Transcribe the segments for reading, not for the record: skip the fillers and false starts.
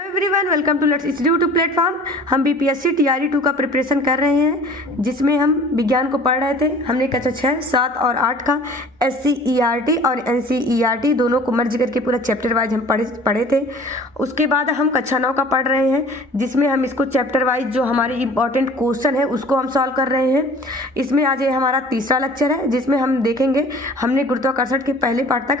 Everyone, welcome to let's study YouTube platform. हम BPSC TRE 2 का preparation कर रहे हैं, जिसमें हम विज्ञान को पढ़ रहे थे। हमने कक्षा 6, 7 और 8 का SCERT और NCERT दोनों को मर्ज करके पूरा चैप्टर वाइज हम पढ़े थे। उसके बाद हम कक्षा 9 का पढ़ रहे हैं, जिसमें हम इसको चैप्टर वाइज जो हमारे इंपॉर्टेंट क्वेश्चन है उसको हम सॉल्व कर रहे हैं। इसमें आज ये हमारा तीसरा लेक्चर है, जिसमें हम देखेंगे हमने गुरुत्वाकर्षण के पहले पार्ट तक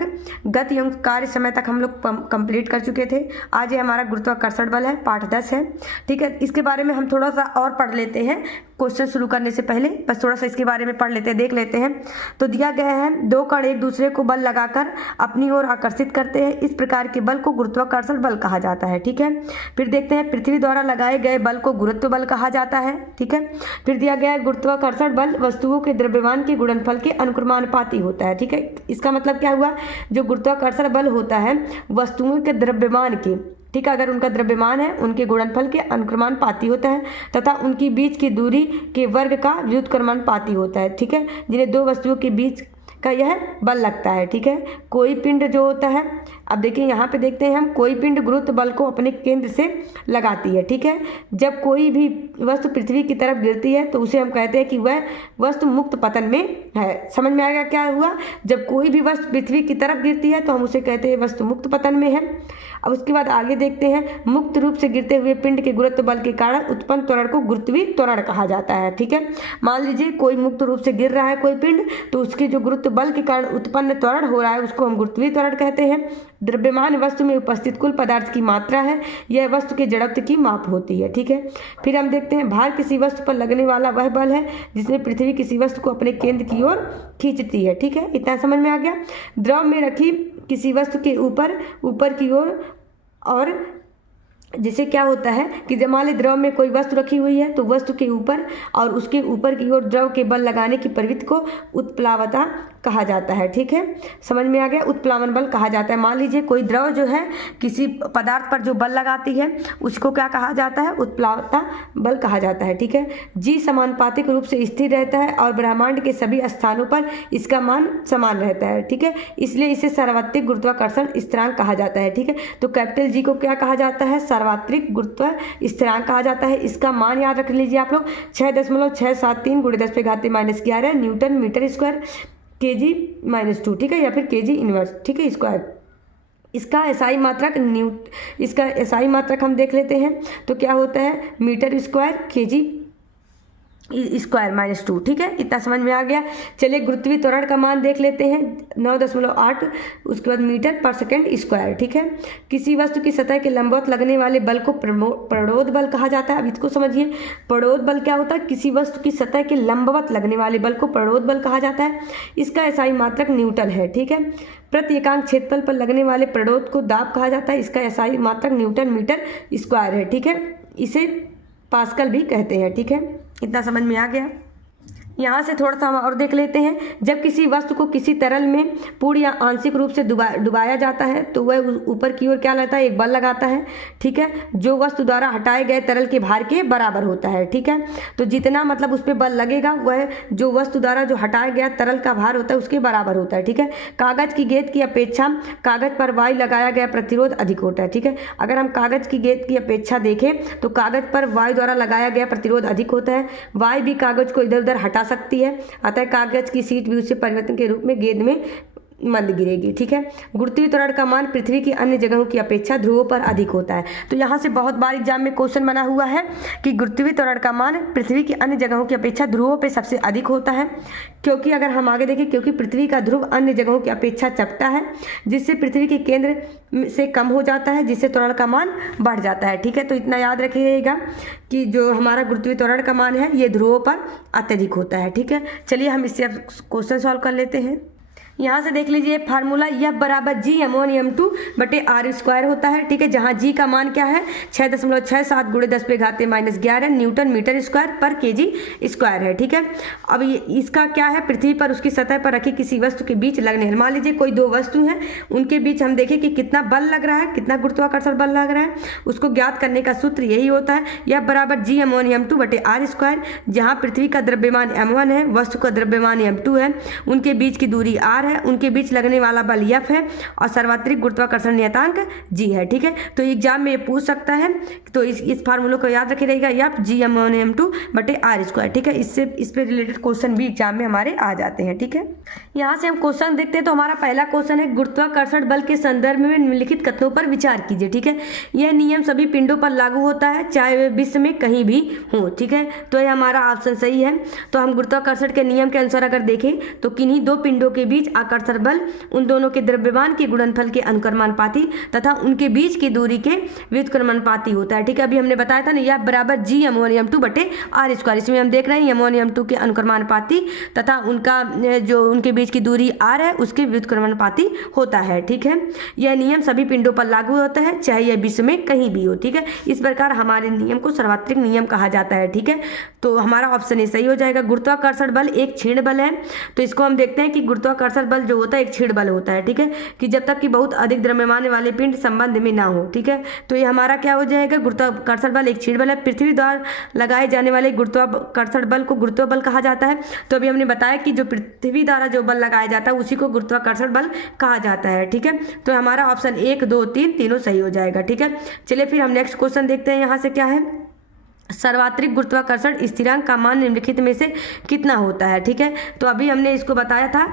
गति एवं कार्य समय तक हम लोग कंप्लीट कर चुके थे। आज ये हमारा गुरुत्वाकर्षण बल है, पार्ट 10 है। ठीक है, इसके बारे में हम थोड़ा सा और पढ़ लेते हैं। क्वेश्चन शुरू करने से पहले बस थोड़ा सा इसके बारे में पढ़ लेते हैं, देख लेते हैं। तो दिया गया है, दो कण एक दूसरे को बल लगाकर अपनी ओर आकर्षित करते हैं। इस प्रकार के बल को गुरुत्वाकर्षण बल कहा जाता है। ठीक है, फिर देखते हैं पृथ्वी द्वारा लगाए गए बल को गुरुत्व बल कहा जाता है। ठीक है, फिर दिया गया है गुरुत्वाकर्षण बल वस्तुओं के द्रव्यमान के गुणनफल के अनुक्रमानुपाती होता है। ठीक है, इसका मतलब क्या हुआ, जो गुरुत्वाकर्षण बल होता है वस्तुओं के द्रव्यमान के, ठीक है, अगर उनका द्रव्यमान है उनके गुणनफल के अनुक्रमानुपाती होता है, तथा उनकी बीच की दूरी के वर्ग का व्युत्क्रमानुपाती होता है। ठीक है, जिन्हें दो वस्तुओं के बीच का यह बल लगता है। ठीक है, कोई पिंड जो होता है, अब देखिए यहाँ पे देखते हैं हम, कोई पिंड गुरुत्व बल को अपने केंद्र से लगाती है। ठीक है, जब कोई भी वस्तु पृथ्वी की तरफ गिरती है तो उसे हम कहते हैं कि वह वस्तु मुक्त पतन में है। समझ में आएगा क्या हुआ, जब कोई भी वस्तु पृथ्वी की तरफ गिरती है तो हम उसे कहते हैं वस्तु मुक्त पतन में है। अब उसके बाद आगे देखते हैं, मुक्त रूप से गिरते हुए पिंड के गुरुत्व बल के कारण उत्पन्न त्वरण को गुरुत्वीय त्वरण कहा जाता है। ठीक है, मान लीजिए कोई मुक्त रूप से गिर रहा है कोई पिंड, तो उसके जो गुरुत्व बल के कारण उत्पन्न त्वरण हो रहा है उसको हम गुरुत्वीय त्वरण कहते हैं। द्रव्यमान वस्तु में उपस्थित कुल पदार्थ की मात्रा है, यह वस्तु के जड़त्व की माप होती है। ठीक है, फिर हम देखते हैं, भार किसी वस्तु पर लगने वाला वह बल है जिसमें पृथ्वी किसी वस्तु को अपने केंद्र की ओर खींचती है। ठीक है, इतना समझ में आ गया। द्रव में रखी किसी वस्तु के ऊपर की ओर, और जिसे क्या होता है कि जब मान ली द्रव में कोई वस्तु रखी हुई है तो वस्तु के ऊपर और उसके ऊपर की ओर द्रव के बल लगाने की प्रवृत्ति को उत्प्लावता कहा जाता है। ठीक है, समझ में आ गया, उत्प्लावन बल कहा जाता है। मान लीजिए कोई द्रव जो है किसी पदार्थ पर जो बल लगाती है उसको क्या कहा जाता है, उत्प्लावता बल कहा जाता है। ठीक है, जी समानुपातिक रूप से स्थिर रहता है और ब्रह्मांड के सभी स्थानों पर इसका मान समान रहता है। ठीक है, इसलिए इसे सार्वत्रिक गुरुत्वाकर्षण स्थिरांक कहा जाता है। ठीक है, तो कैपिटल जी को क्या कहा जाता है, सार्वत्रिक गुरुत्व स्थिरांक कहा जाता है। इसका मान याद रख लीजिए आप लोग, 6.673 × 10⁻⁻11 न्यूटन मीटर स्क्वायर kg-2। ठीक है, या फिर kg इनवर्स। ठीक है, स्क्वायर। इसका एसआई मात्रक हम देख लेते हैं, तो क्या होता है, मीटर स्क्वायर kg स्क्वायर -2। ठीक है, इतना समझ में आ गया। चलिए गुरुत्वीय त्वरण का मान देख लेते हैं, 9.8, उसके बाद मीटर पर सेकेंड स्क्वायर। ठीक है, किसी वस्तु की सतह के लंबवत लगने वाले बल को प्रणोद बल कहा जाता है। अब इसको समझिए, प्रणोद बल क्या होता है, किसी वस्तु की सतह के लंबवत लगने वाले बल को प्रणोद बल कहा जाता है। इसका एसआई मात्रक न्यूटन है। ठीक है, प्रति एकांक क्षेत्रफल पर लगने वाले प्रणोद को दाब कहा जाता है। इसका एसआई मात्रक न्यूटन मीटर स्क्वायर है। ठीक है, इसे पास्कल भी कहते हैं। ठीक है, इतना समझ में आ गया। यहाँ से थोड़ा सा हम और देख लेते हैं, जब किसी वस्तु को किसी तरल में पूर्ण या आंशिक रूप से डुबाया जाता है तो वह ऊपर की ओर क्या लगता है, एक बल लगाता है। ठीक है, जो वस्तु द्वारा हटाए गए तरल के भार के बराबर होता है। ठीक है, तो जितना मतलब उस पर बल लगेगा वह जो वस्तु द्वारा जो हटाया गया तरल का भार होता है उसके बराबर होता है। ठीक है, कागज की गेंद की अपेक्षा कागज पर वायु लगाया गया प्रतिरोध अधिक होता है। ठीक है, अगर हम कागज की गेंद की अपेक्षा देखें तो कागज पर वायु द्वारा लगाया गया प्रतिरोध अधिक होता है। वायु भी कागज को इधर उधर हटा सकती है, अतः कागज की शीट भी उससे परिवर्तन के रूप में गेंद में मंद गिरेगी। ठीक है, गुरुत्वीय त्वरण का मान पृथ्वी की अन्य जगहों की अपेक्षा ध्रुवों पर अधिक होता है। तो यहाँ से बहुत बार एग्जाम में क्वेश्चन बना हुआ है कि गुरुत्वीय त्वरण का मान पृथ्वी की अन्य जगहों की अपेक्षा ध्रुवों पे सबसे अधिक होता है, क्योंकि अगर हम आगे देखें, क्योंकि पृथ्वी का ध्रुव अन्य जगहों की अपेक्षा चपटा है, जिससे पृथ्वी के केंद्र से कम हो जाता है, जिससे त्वरण का मान बढ़ जाता है। ठीक है, तो इतना याद रखिएगा कि जो हमारा गुरुत्वीय त्वरण का मान है ये ध्रुवों पर अत्यधिक होता है। ठीक है, चलिए हम इससे अब क्वेश्चन सॉल्व कर लेते हैं। यहाँ से देख लीजिए फार्मूला, F बराबर G/m1m2/r² होता है। ठीक है, जहाँ G का मान क्या है, 6.67 × 10⁻11 न्यूटन मीटर स्क्वायर पर kg स्क्वायर है। ठीक है, अब ये इसका क्या है, पृथ्वी पर उसकी सतह पर रखी किसी वस्तु के बीच लगने, मान लीजिए कोई दो वस्तु हैं, उनके बीच हम देखें कि कितना बल लग रहा है, कितना गुरुत्वाकर्षण बल लग रहा है, उसको ज्ञात करने का सूत्र यही होता है, F बराबर G/m1m2/r²। जहाँ पृथ्वी का द्रव्यमान m1 है, वस्तु का द्रव्यमान m2 है, उनके बीच की दूरी r है उनके बीच लगने वाला बल F है और सर्वात्रिक गुरुत्वाकर्षण नियतांक G है। ठीक है, तो एग्जाम में ये पूछ सकता है, तो इस फार्मूले को याद रखे रहेगा, F G/m/m2/r²। ठीक है, इस पे रिलेटेड क्वेश्चन भी एग्जाम में हमारे आ जाते हैं। ठीक है, यहाँ से हम क्वेश्चन देखते हैं। तो हमारा पहला क्वेश्चन है, गुरुत्वाकर्षण बल के संदर्भ में निम्नलिखित कथनों पर विचार कीजिए। ठीक है, यह नियम सभी पिंडों पर लागू होता है, चाहे वे विश्व में कहीं भी हो। ठीक है, तो यह हमारा ऑप्शन सही है। तो हम गुरुत्वाकर्षण के नियम के अनुसार अगर देखें तो किन्हीं दो पिंडों के बीच आकर्षण बल उन दोनों के द्रव्यमान के गुणनफल के अनुक्रमानुपाती तथा उनके बीच की दूरी के व्युत्क्रमानुपाती होता है। ठीक है, अभी हमने बताया था ना, यह बराबर G/m1m2/r²। इसमें हम देख रहे हैं m1m2 के अनुक्रमानुपाती तथा उनका जो उनके बीच की दूरी r है उसके व्युत्क्रमानुपाती होता है। ठीक है, यह नियम सभी पिंडों पर लागू होता है, चाहे यह विश्व में कहीं भी हो। ठीक है, इस प्रकार हमारे नियम को सर्वात्रिक नियम कहा जाता है। ठीक है, तो हमारा ऑप्शन ए सही हो जाएगा। गुरुत्वाकर्षण बल एक क्षीण बल है, तो इसको हम देखते हैं कि गुरुत्वाकर्षण बल जो होता है एक क्षीण बल होता है। ठीक है, कि जब तक कि बहुत अधिक द्रव्यमान वाले पिंड संबंध में ना हो। ठीक है, तो ये हमारा क्या हो जाएगा, गुरुत्वाकर्षण बल एक क्षीण बल है। पृथ्वी द्वारा लगाए जाने वाले गुरुत्वाकर्षण बल को गुरुत्व बल कहा जाता है। तो अभी हमने बताया कि जो पृथ्वी द्वारा जो बल लगाया जाता है उसी को गुरुत्वाकर्षण बल कहा जाता है। ठीक है, तो हमारा ऑप्शन 1, 2, 3 तीनों सही हो जाएगा। ठीक है, चलिए फिर हम नेक्स्ट क्वेश्चन देखते हैं। यहाँ से क्या है, सर्वात्रिक गुरुत्वाकर्षण स्थिरांक का मान निम्नलिखित में से कितना होता है। ठीक है, तो अभी हमने इसको बताया था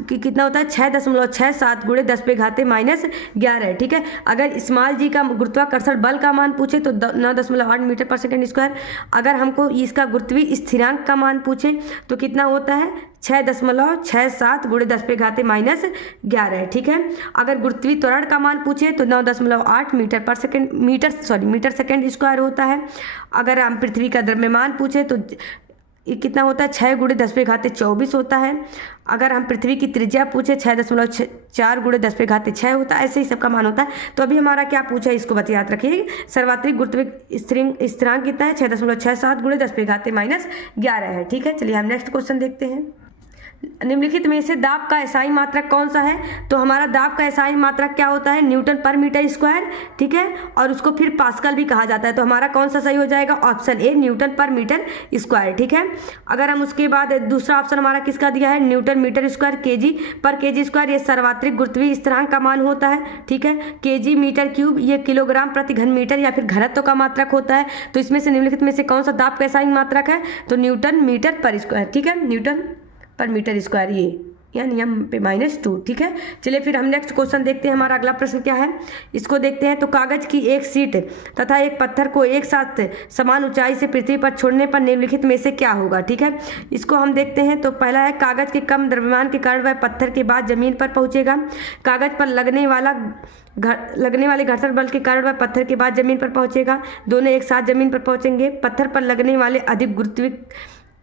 कि कितना होता है, 6.67 × 10⁻⁻11। ठीक है, अगर स्मॉल जी का गुरुत्वाकर्षण बल का मान पूछे तो 9.8 मीटर/सेकंड²। अगर हमको इसका गुरुत्वीय स्थिरांक का मान पूछे तो कितना होता है, 6.67 × 10⁻⁻11। ठीक है, अगर गुरुत्वीय त्वरण का मान पूछे तो 9.8 मीटर/सेकंड² होता है। अगर हम पृथ्वी का द्रव्यमान पूछे तो कितना होता है, 6 × 10⁻24 होता है। अगर हम पृथ्वी की त्रिज्या पूछे 6.4 × 10⁻6 होता है। ऐसे ही सबका मान होता है। तो अभी हमारा क्या पूछा है, इसको बस याद रखिए। सर्वात्रिक गुरुत्वीय स्थिरांक कितना है, 6.67 × 10⁻⁻11 है। ठीक है, चलिए हम नेक्स्ट क्वेश्चन देखते हैं। निम्नलिखित में से दाब का एसआई मात्रक कौन सा है। तो हमारा दाब का एसआई मात्रक क्या होता है, Nm/m²। ठीक है, और उसको फिर पास्कल भी कहा जाता है। तो हमारा कौन सा सही हो जाएगा, ऑप्शन ए Nm/m²। ठीक है, अगर हम उसके बाद दूसरा ऑप्शन हमारा किसका दिया है, Nm/m², kg/kg²। ये सर्वात्रिक गुरुत्वीय स्थिरांक का मान होता है। ठीक है, kg मीटर³ ये किलोग्राम/घन-मीटर या फिर घनत्व का मात्रक होता है। तो इसमें से निम्नलिखित में से कौन सा दाब का एसआई मात्रक है, तो Nm/m²। ठीक है, Nm/m², ये या नियम पे -2। ठीक है, चलिए फिर हम नेक्स्ट क्वेश्चन देखते हैं। हमारा अगला प्रश्न क्या है, इसको देखते हैं। तो कागज की एक शीट तथा एक पत्थर को एक साथ समान ऊंचाई से पृथ्वी पर छोड़ने पर निम्नलिखित में से क्या होगा। ठीक है, इसको हम देखते हैं। तो पहला है, कागज के कम द्रव्यमान के कारण वह पत्थर के बाद जमीन पर पहुंचेगा। कागज पर लगने वाले घर्षण बल के कारण वह पत्थर के बाद जमीन पर पहुंचेगा। दोनों एक साथ जमीन पर पहुंचेंगे। पत्थर पर लगने वाले अधिक गुरुत्व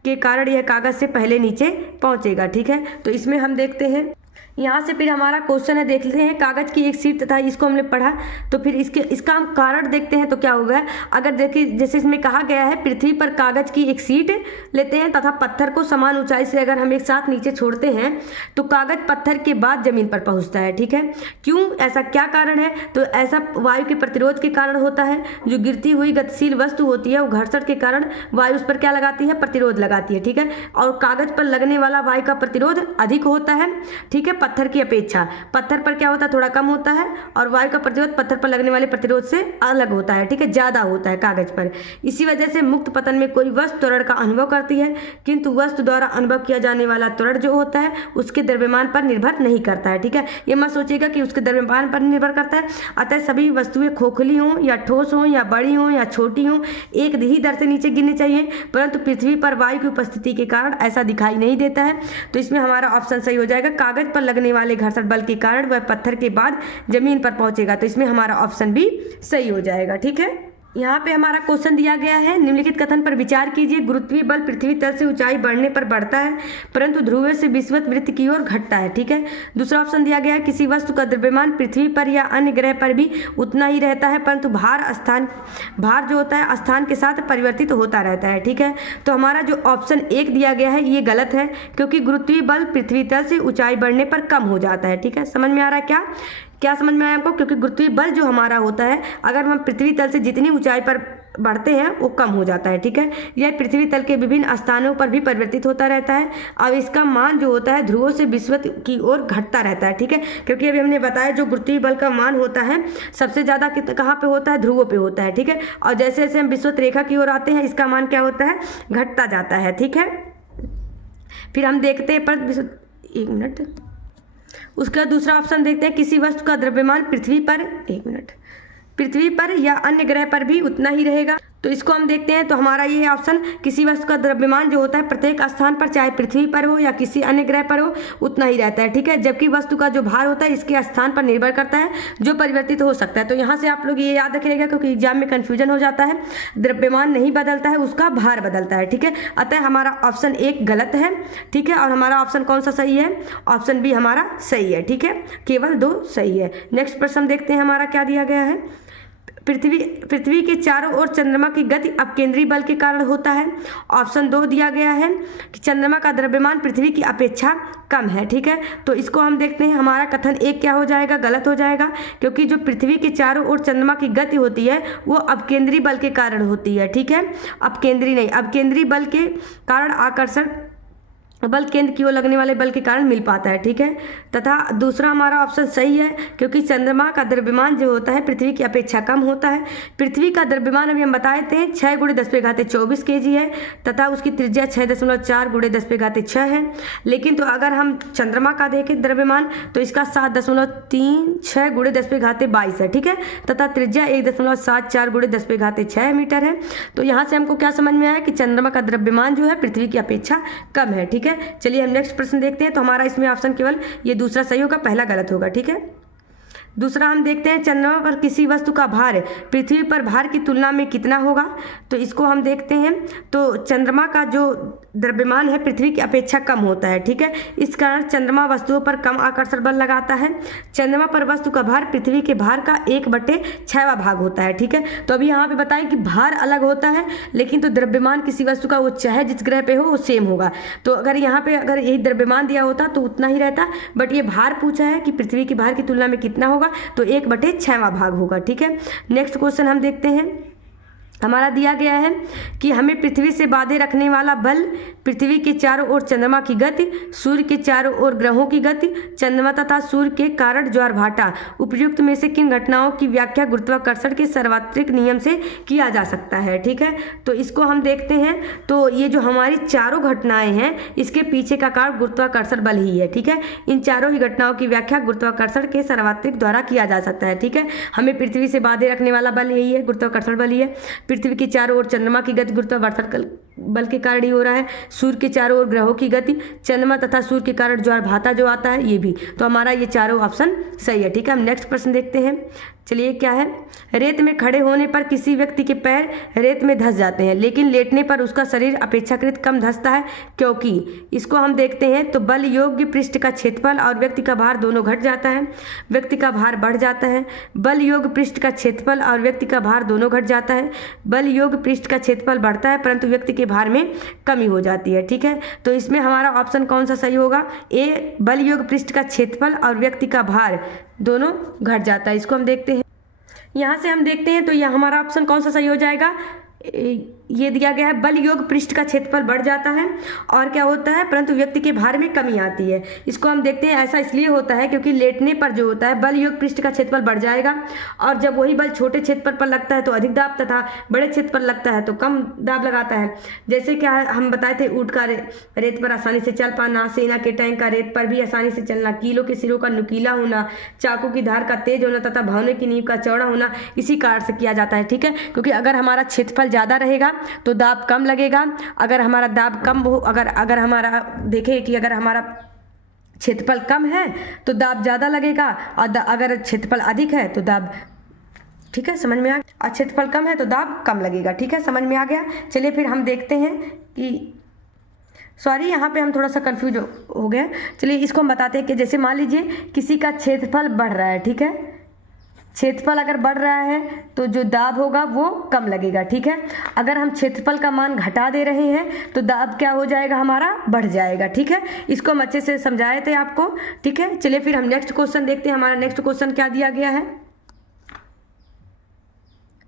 के कारण यह कागज से पहले नीचे पहुंचेगा। ठीक है, तो इसमें हम देखते हैं, यहाँ से फिर हमारा क्वेश्चन है, देख लेते हैं। कागज की एक शीट तथा इसको हमने पढ़ा, तो फिर इसका हम कारण देखते हैं। तो क्या होगा, अगर देखिए जैसे इसमें कहा गया है, पृथ्वी पर कागज की एक शीट लेते हैं तथा पत्थर को समान ऊंचाई से अगर हम एक साथ नीचे छोड़ते हैं तो कागज पत्थर के बाद जमीन पर पहुंचता है। ठीक है, क्यों, ऐसा क्या कारण है, तो ऐसा वायु के प्रतिरोध के कारण होता है। जो गिरती हुई गतिशील वस्तु होती है वो घर्षण के कारण वायु उस पर क्या लगाती है, प्रतिरोध लगाती है। ठीक है, और कागज पर लगने वाला वायु का प्रतिरोध अधिक होता है। ठीक है, पत्थर की अपेक्षा पत्थर पर क्या होता है, थोड़ा कम होता है। और वायु का प्रतिरोध पत्थर पर लगने वाले प्रतिरोध से अलग होता है। ठीक है, ज्यादा होता है कागज पर। इसी वजह से मुक्त पतन में कोई वस्तु त्वरण का अनुभव करती है, किंतु वस्तु द्वारा अनुभव किया जाने वाला त्वरण जो होता है उसके द्रव्यमान पर निर्भर नहीं करता है। ठीक है, ये मत सोचिएगा कि उसके द्रव्यमान पर निर्भर करता है। अतः सभी वस्तुएं खोखली हों या ठोस हों या बड़ी हों या छोटी हों, एक ही दर से नीचे गिरनी चाहिए। परंतु पृथ्वी पर वायु की उपस्थिति के कारण ऐसा दिखाई नहीं देता है। तो इसमें हमारा ऑप्शन सही हो जाएगा, कागज पर लगने वाले घर्षण बल के कारण वह पत्थर के बाद जमीन पर पहुंचेगा। तो इसमें हमारा ऑप्शन भी सही हो जाएगा। ठीक है, यहाँ पे हमारा क्वेश्चन दिया गया है, निम्नलिखित कथन पर विचार कीजिए। गुरुत्वीय बल पृथ्वी तल से ऊंचाई बढ़ने पर बढ़ता है परंतु ध्रुव से विषुवत वृत्त की ओर घटता है। ठीक है, दूसरा ऑप्शन दिया गया है, किसी वस्तु का द्रव्यमान पृथ्वी पर या अन्य ग्रह पर भी उतना ही रहता है परंतु भार जो होता है स्थान के साथ परिवर्तित होता रहता है। ठीक है, तो हमारा जो ऑप्शन 1 दिया गया है ये गलत है, क्योंकि गुरुत्वीय बल पृथ्वी तल से ऊंचाई बढ़ने पर कम हो जाता है। ठीक है, समझ में आ रहा है क्या समझ में आया आपको, क्योंकि गुरुत्वीय बल जो हमारा होता है, अगर हम पृथ्वी तल से जितनी ऊंचाई पर बढ़ते हैं वो कम हो जाता है। ठीक है, यह पृथ्वी तल के विभिन्न स्थानों पर भी परिवर्तित होता रहता है। अब इसका मान जो होता है ध्रुवों से विषुवत की ओर घटता रहता है। ठीक है, क्योंकि अभी हमने बताया जो गुरुत्वीय बल का मान होता है सबसे ज़्यादा कहाँ पे होता है, ध्रुवों पे होता है। ठीक है, और जैसे जैसे हम विषुवत रेखा की ओर आते हैं इसका मान क्या होता है, घटता जाता है। ठीक है, फिर हम देखते हैं पर 1 मिनट, उसका दूसरा ऑप्शन देखते हैं, किसी वस्तु का द्रव्यमान पृथ्वी पर 1 मिनट पृथ्वी पर या अन्य ग्रह पर भी उतना ही रहेगा। तो इसको हम देखते हैं, तो हमारा ये ऑप्शन किसी वस्तु का द्रव्यमान जो होता है प्रत्येक स्थान पर चाहे पृथ्वी पर हो या किसी अन्य ग्रह पर हो उतना ही रहता है। ठीक है, जबकि वस्तु का जो भार होता है इसके स्थान पर निर्भर करता है जो परिवर्तित हो सकता है। तो यहाँ से आप लोग ये याद रखिएगा क्योंकि एग्जाम में कन्फ्यूजन हो जाता है, द्रव्यमान नहीं बदलता है, उसका भार बदलता है। ठीक है, अतः हमारा ऑप्शन 1 गलत है। ठीक है, और हमारा ऑप्शन कौन सा सही है, ऑप्शन बी हमारा सही है। ठीक है, केवल 2 सही है। नेक्स्ट प्रश्न देखते हैं हमारा क्या दिया गया है, पृथ्वी के चारों ओर चंद्रमा की गति अपकेंद्री बल के कारण होता है। ऑप्शन 2 दिया गया है कि चंद्रमा का द्रव्यमान पृथ्वी की अपेक्षा कम है। ठीक है, तो इसको हम देखते हैं, हमारा कथन 1 क्या हो जाएगा, गलत हो जाएगा, क्योंकि जो पृथ्वी के चारों ओर चंद्रमा की गति होती है वो अपकेंद्री बल के कारण होती है। ठीक है, अपकेंद्री नहीं, अपकेंद्री बल के कारण आकर्षण बल केंद्र की ओर लगने वाले बल के कारण मिल पाता है। ठीक है, तथा दूसरा हमारा ऑप्शन सही है क्योंकि चंद्रमा का द्रव्यमान जो होता है पृथ्वी की अपेक्षा कम होता है। पृथ्वी का द्रव्यमान अभी हम बताए थे 6 × 10⁻24 kg है तथा उसकी त्रिज्या 6.4 × 10⁻6 है। लेकिन तो अगर हम चंद्रमा का देखें द्रव्यमान तो इसका 7.36 × 10⁻22 है। ठीक है, तथा त्रिज्या 1.74 × 10⁻6 मीटर है। तो यहाँ से हमको क्या समझ में आया कि चंद्रमा का द्रव्यमान जो है पृथ्वी की अपेक्षा कम है। ठीक है, चलिए हम नेक्स्ट प्रश्न देखते हैं। तो हमारा इसमें ऑप्शन केवल ये दूसरा सही होगा, पहला गलत होगा। ठीक है, दूसरा हम देखते हैं, चंद्रमा पर किसी वस्तु का भार पृथ्वी पर भार की तुलना में कितना होगा। तो इसको हम देखते हैं, तो चंद्रमा का जो द्रव्यमान है पृथ्वी की अपेक्षा कम होता है। ठीक है, इस कारण चंद्रमा वस्तुओं पर कम आकर्षण बल लगाता है। चंद्रमा पर वस्तु का भार पृथ्वी के भार का 1/6वां भाग होता है। ठीक है, तो अभी यहाँ पे बताएं कि भार अलग होता है लेकिन तो द्रव्यमान किसी वस्तु का वो चाहे जिस ग्रह पे हो वो सेम होगा। तो अगर यहाँ पे अगर यही द्रव्यमान दिया होता तो उतना ही रहता, बट ये भार पूछा है कि पृथ्वी के भार की तुलना में कितना होगा, तो 1/6वां भाग होगा। ठीक है, नेक्स्ट क्वेश्चन हम देखते हैं, हमारा दिया गया है कि हमें पृथ्वी से बांधे रखने वाला बल, पृथ्वी के चारों ओर चंद्रमा की गति, सूर्य के चारों ओर ग्रहों की गति, चंद्रमा तथा सूर्य के कारण ज्वारभाटा, उपयुक्त में से किन घटनाओं की व्याख्या गुरुत्वाकर्षण के सार्वत्रिक नियम से किया जा सकता है। ठीक है, तो इसको हम देखते हैं, तो ये जो हमारी चारों घटनाएं हैं इसके पीछे का कारण गुरुत्वाकर्षण बल ही है। ठीक है, इन चारों ही घटनाओं की व्याख्या गुरुत्वाकर्षण के सार्वत्रिक द्वारा किया जा सकता है। ठीक है, हमें पृथ्वी से बांधे रखने वाला बल यही है, गुरुत्वाकर्षण बल ही है। पृथ्वी के चारों ओर चंद्रमा की गति गुरुत्वाकर्षण बल के कारण ही हो रहा है। सूर्य के चारों ओर ग्रहों की गति, चंद्रमा तथा सूर्य के कारण ज्वारभाटा जो आता है ये भी। तो हमारा ये चारों ऑप्शन सही है। ठीक है, हम नेक्स्ट प्रश्न देखते हैं। चलिए क्या है, रेत में खड़े होने पर किसी व्यक्ति के पैर रेत में धंस जाते हैं लेकिन लेटने पर उसका शरीर अपेक्षाकृत कम धंसता है, क्योंकि इसको हम देखते हैं, तो बल योग्य पृष्ठ का क्षेत्रफल और व्यक्ति का भार दोनों घट जाता है, व्यक्ति का भार बढ़ जाता है। बल योग्य पृष्ठ का क्षेत्रफल और व्यक्ति का भार दोनों घट जाता है, बल योग्य पृष्ठ का क्षेत्रफल बढ़ता है परंतु व्यक्ति के भार में कमी हो जाती है। ठीक है, तो इसमें हमारा ऑप्शन कौन सा सही होगा, ए, बल योग्य पृष्ठ का क्षेत्रफल और व्यक्ति का भार दोनों घट जाता है। इसको हम देखते हैं, यहाँ से हम देखते हैं, तो यह हमारा ऑप्शन कौन सा सही हो जाएगा, ये दिया गया है बल योग पृष्ठ का क्षेत्रफल बढ़ जाता है और क्या होता है परंतु व्यक्ति के भार में कमी आती है। इसको हम देखते हैं, ऐसा इसलिए होता है क्योंकि लेटने पर जो होता है बल योग पृष्ठ का क्षेत्रफल बढ़ जाएगा और जब वही बल छोटे क्षेत्रफल पर लगता है तो अधिक दाब तथा बड़े क्षेत्र पर लगता है तो कम दाब लगाता है। जैसे क्या हम बताए थे, ऊँट का रेत पर आसानी से चल पाना, सेना के टैंक का रेत पर भी आसानी से चलना, कीलों के सिरों का नुकीला होना, चाकू की धार का तेज होना तथा भवने की नींव का चौड़ा होना इसी कारण से किया जाता है। ठीक है, क्योंकि अगर हमारा क्षेत्रफल ज़्यादा रहेगा तो दाब कम लगेगा, अगर हमारा दाब कम हो, अगर हमारा देखें कि अगर हमारा क्षेत्रफल कम है तो दाब ज़्यादा लगेगा और अगर क्षेत्रफल अधिक है तो दाब, ठीक है समझ में आ गया, और क्षेत्रफल कम है तो दाब कम लगेगा। ठीक है, समझ में आ गया। चलिए फिर हम देखते हैं कि सॉरी यहाँ पे हम थोड़ा सा कंफ्यूज हो गए। चलिए इसको हम बताते हैं कि जैसे मान लीजिए किसी का क्षेत्रफल बढ़ रहा है, ठीक है, क्षेत्रफल अगर बढ़ रहा है तो जो दाब होगा वो कम लगेगा। ठीक है, अगर हम क्षेत्रफल का मान घटा दे रहे हैं तो दाब क्या हो जाएगा, हमारा बढ़ जाएगा। ठीक है, इसको हम अच्छे से समझाए थे आपको। ठीक है, चलिए फिर हम नेक्स्ट क्वेश्चन देखते हैं। हमारा नेक्स्ट क्वेश्चन क्या दिया गया है,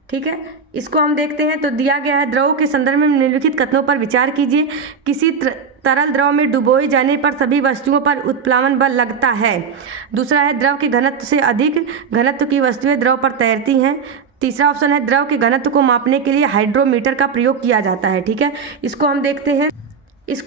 ठीक है, इसको हम देखते हैं। तो दिया गया है द्रव के संदर्भ में निम्नलिखित कथनों पर विचार कीजिए। किसी तरल द्रव में डुबोए जाने पर सभी वस्तुओं पर उत्प्लावन बल लगता है। दूसरा है द्रव के घनत्व से अधिक घनत्व की वस्तुएं द्रव पर तैरती हैं। तीसरा ऑप्शन है द्रव के घनत्व को मापने के लिए हाइड्रोमीटर का प्रयोग किया जाता है। ठीक है, इसको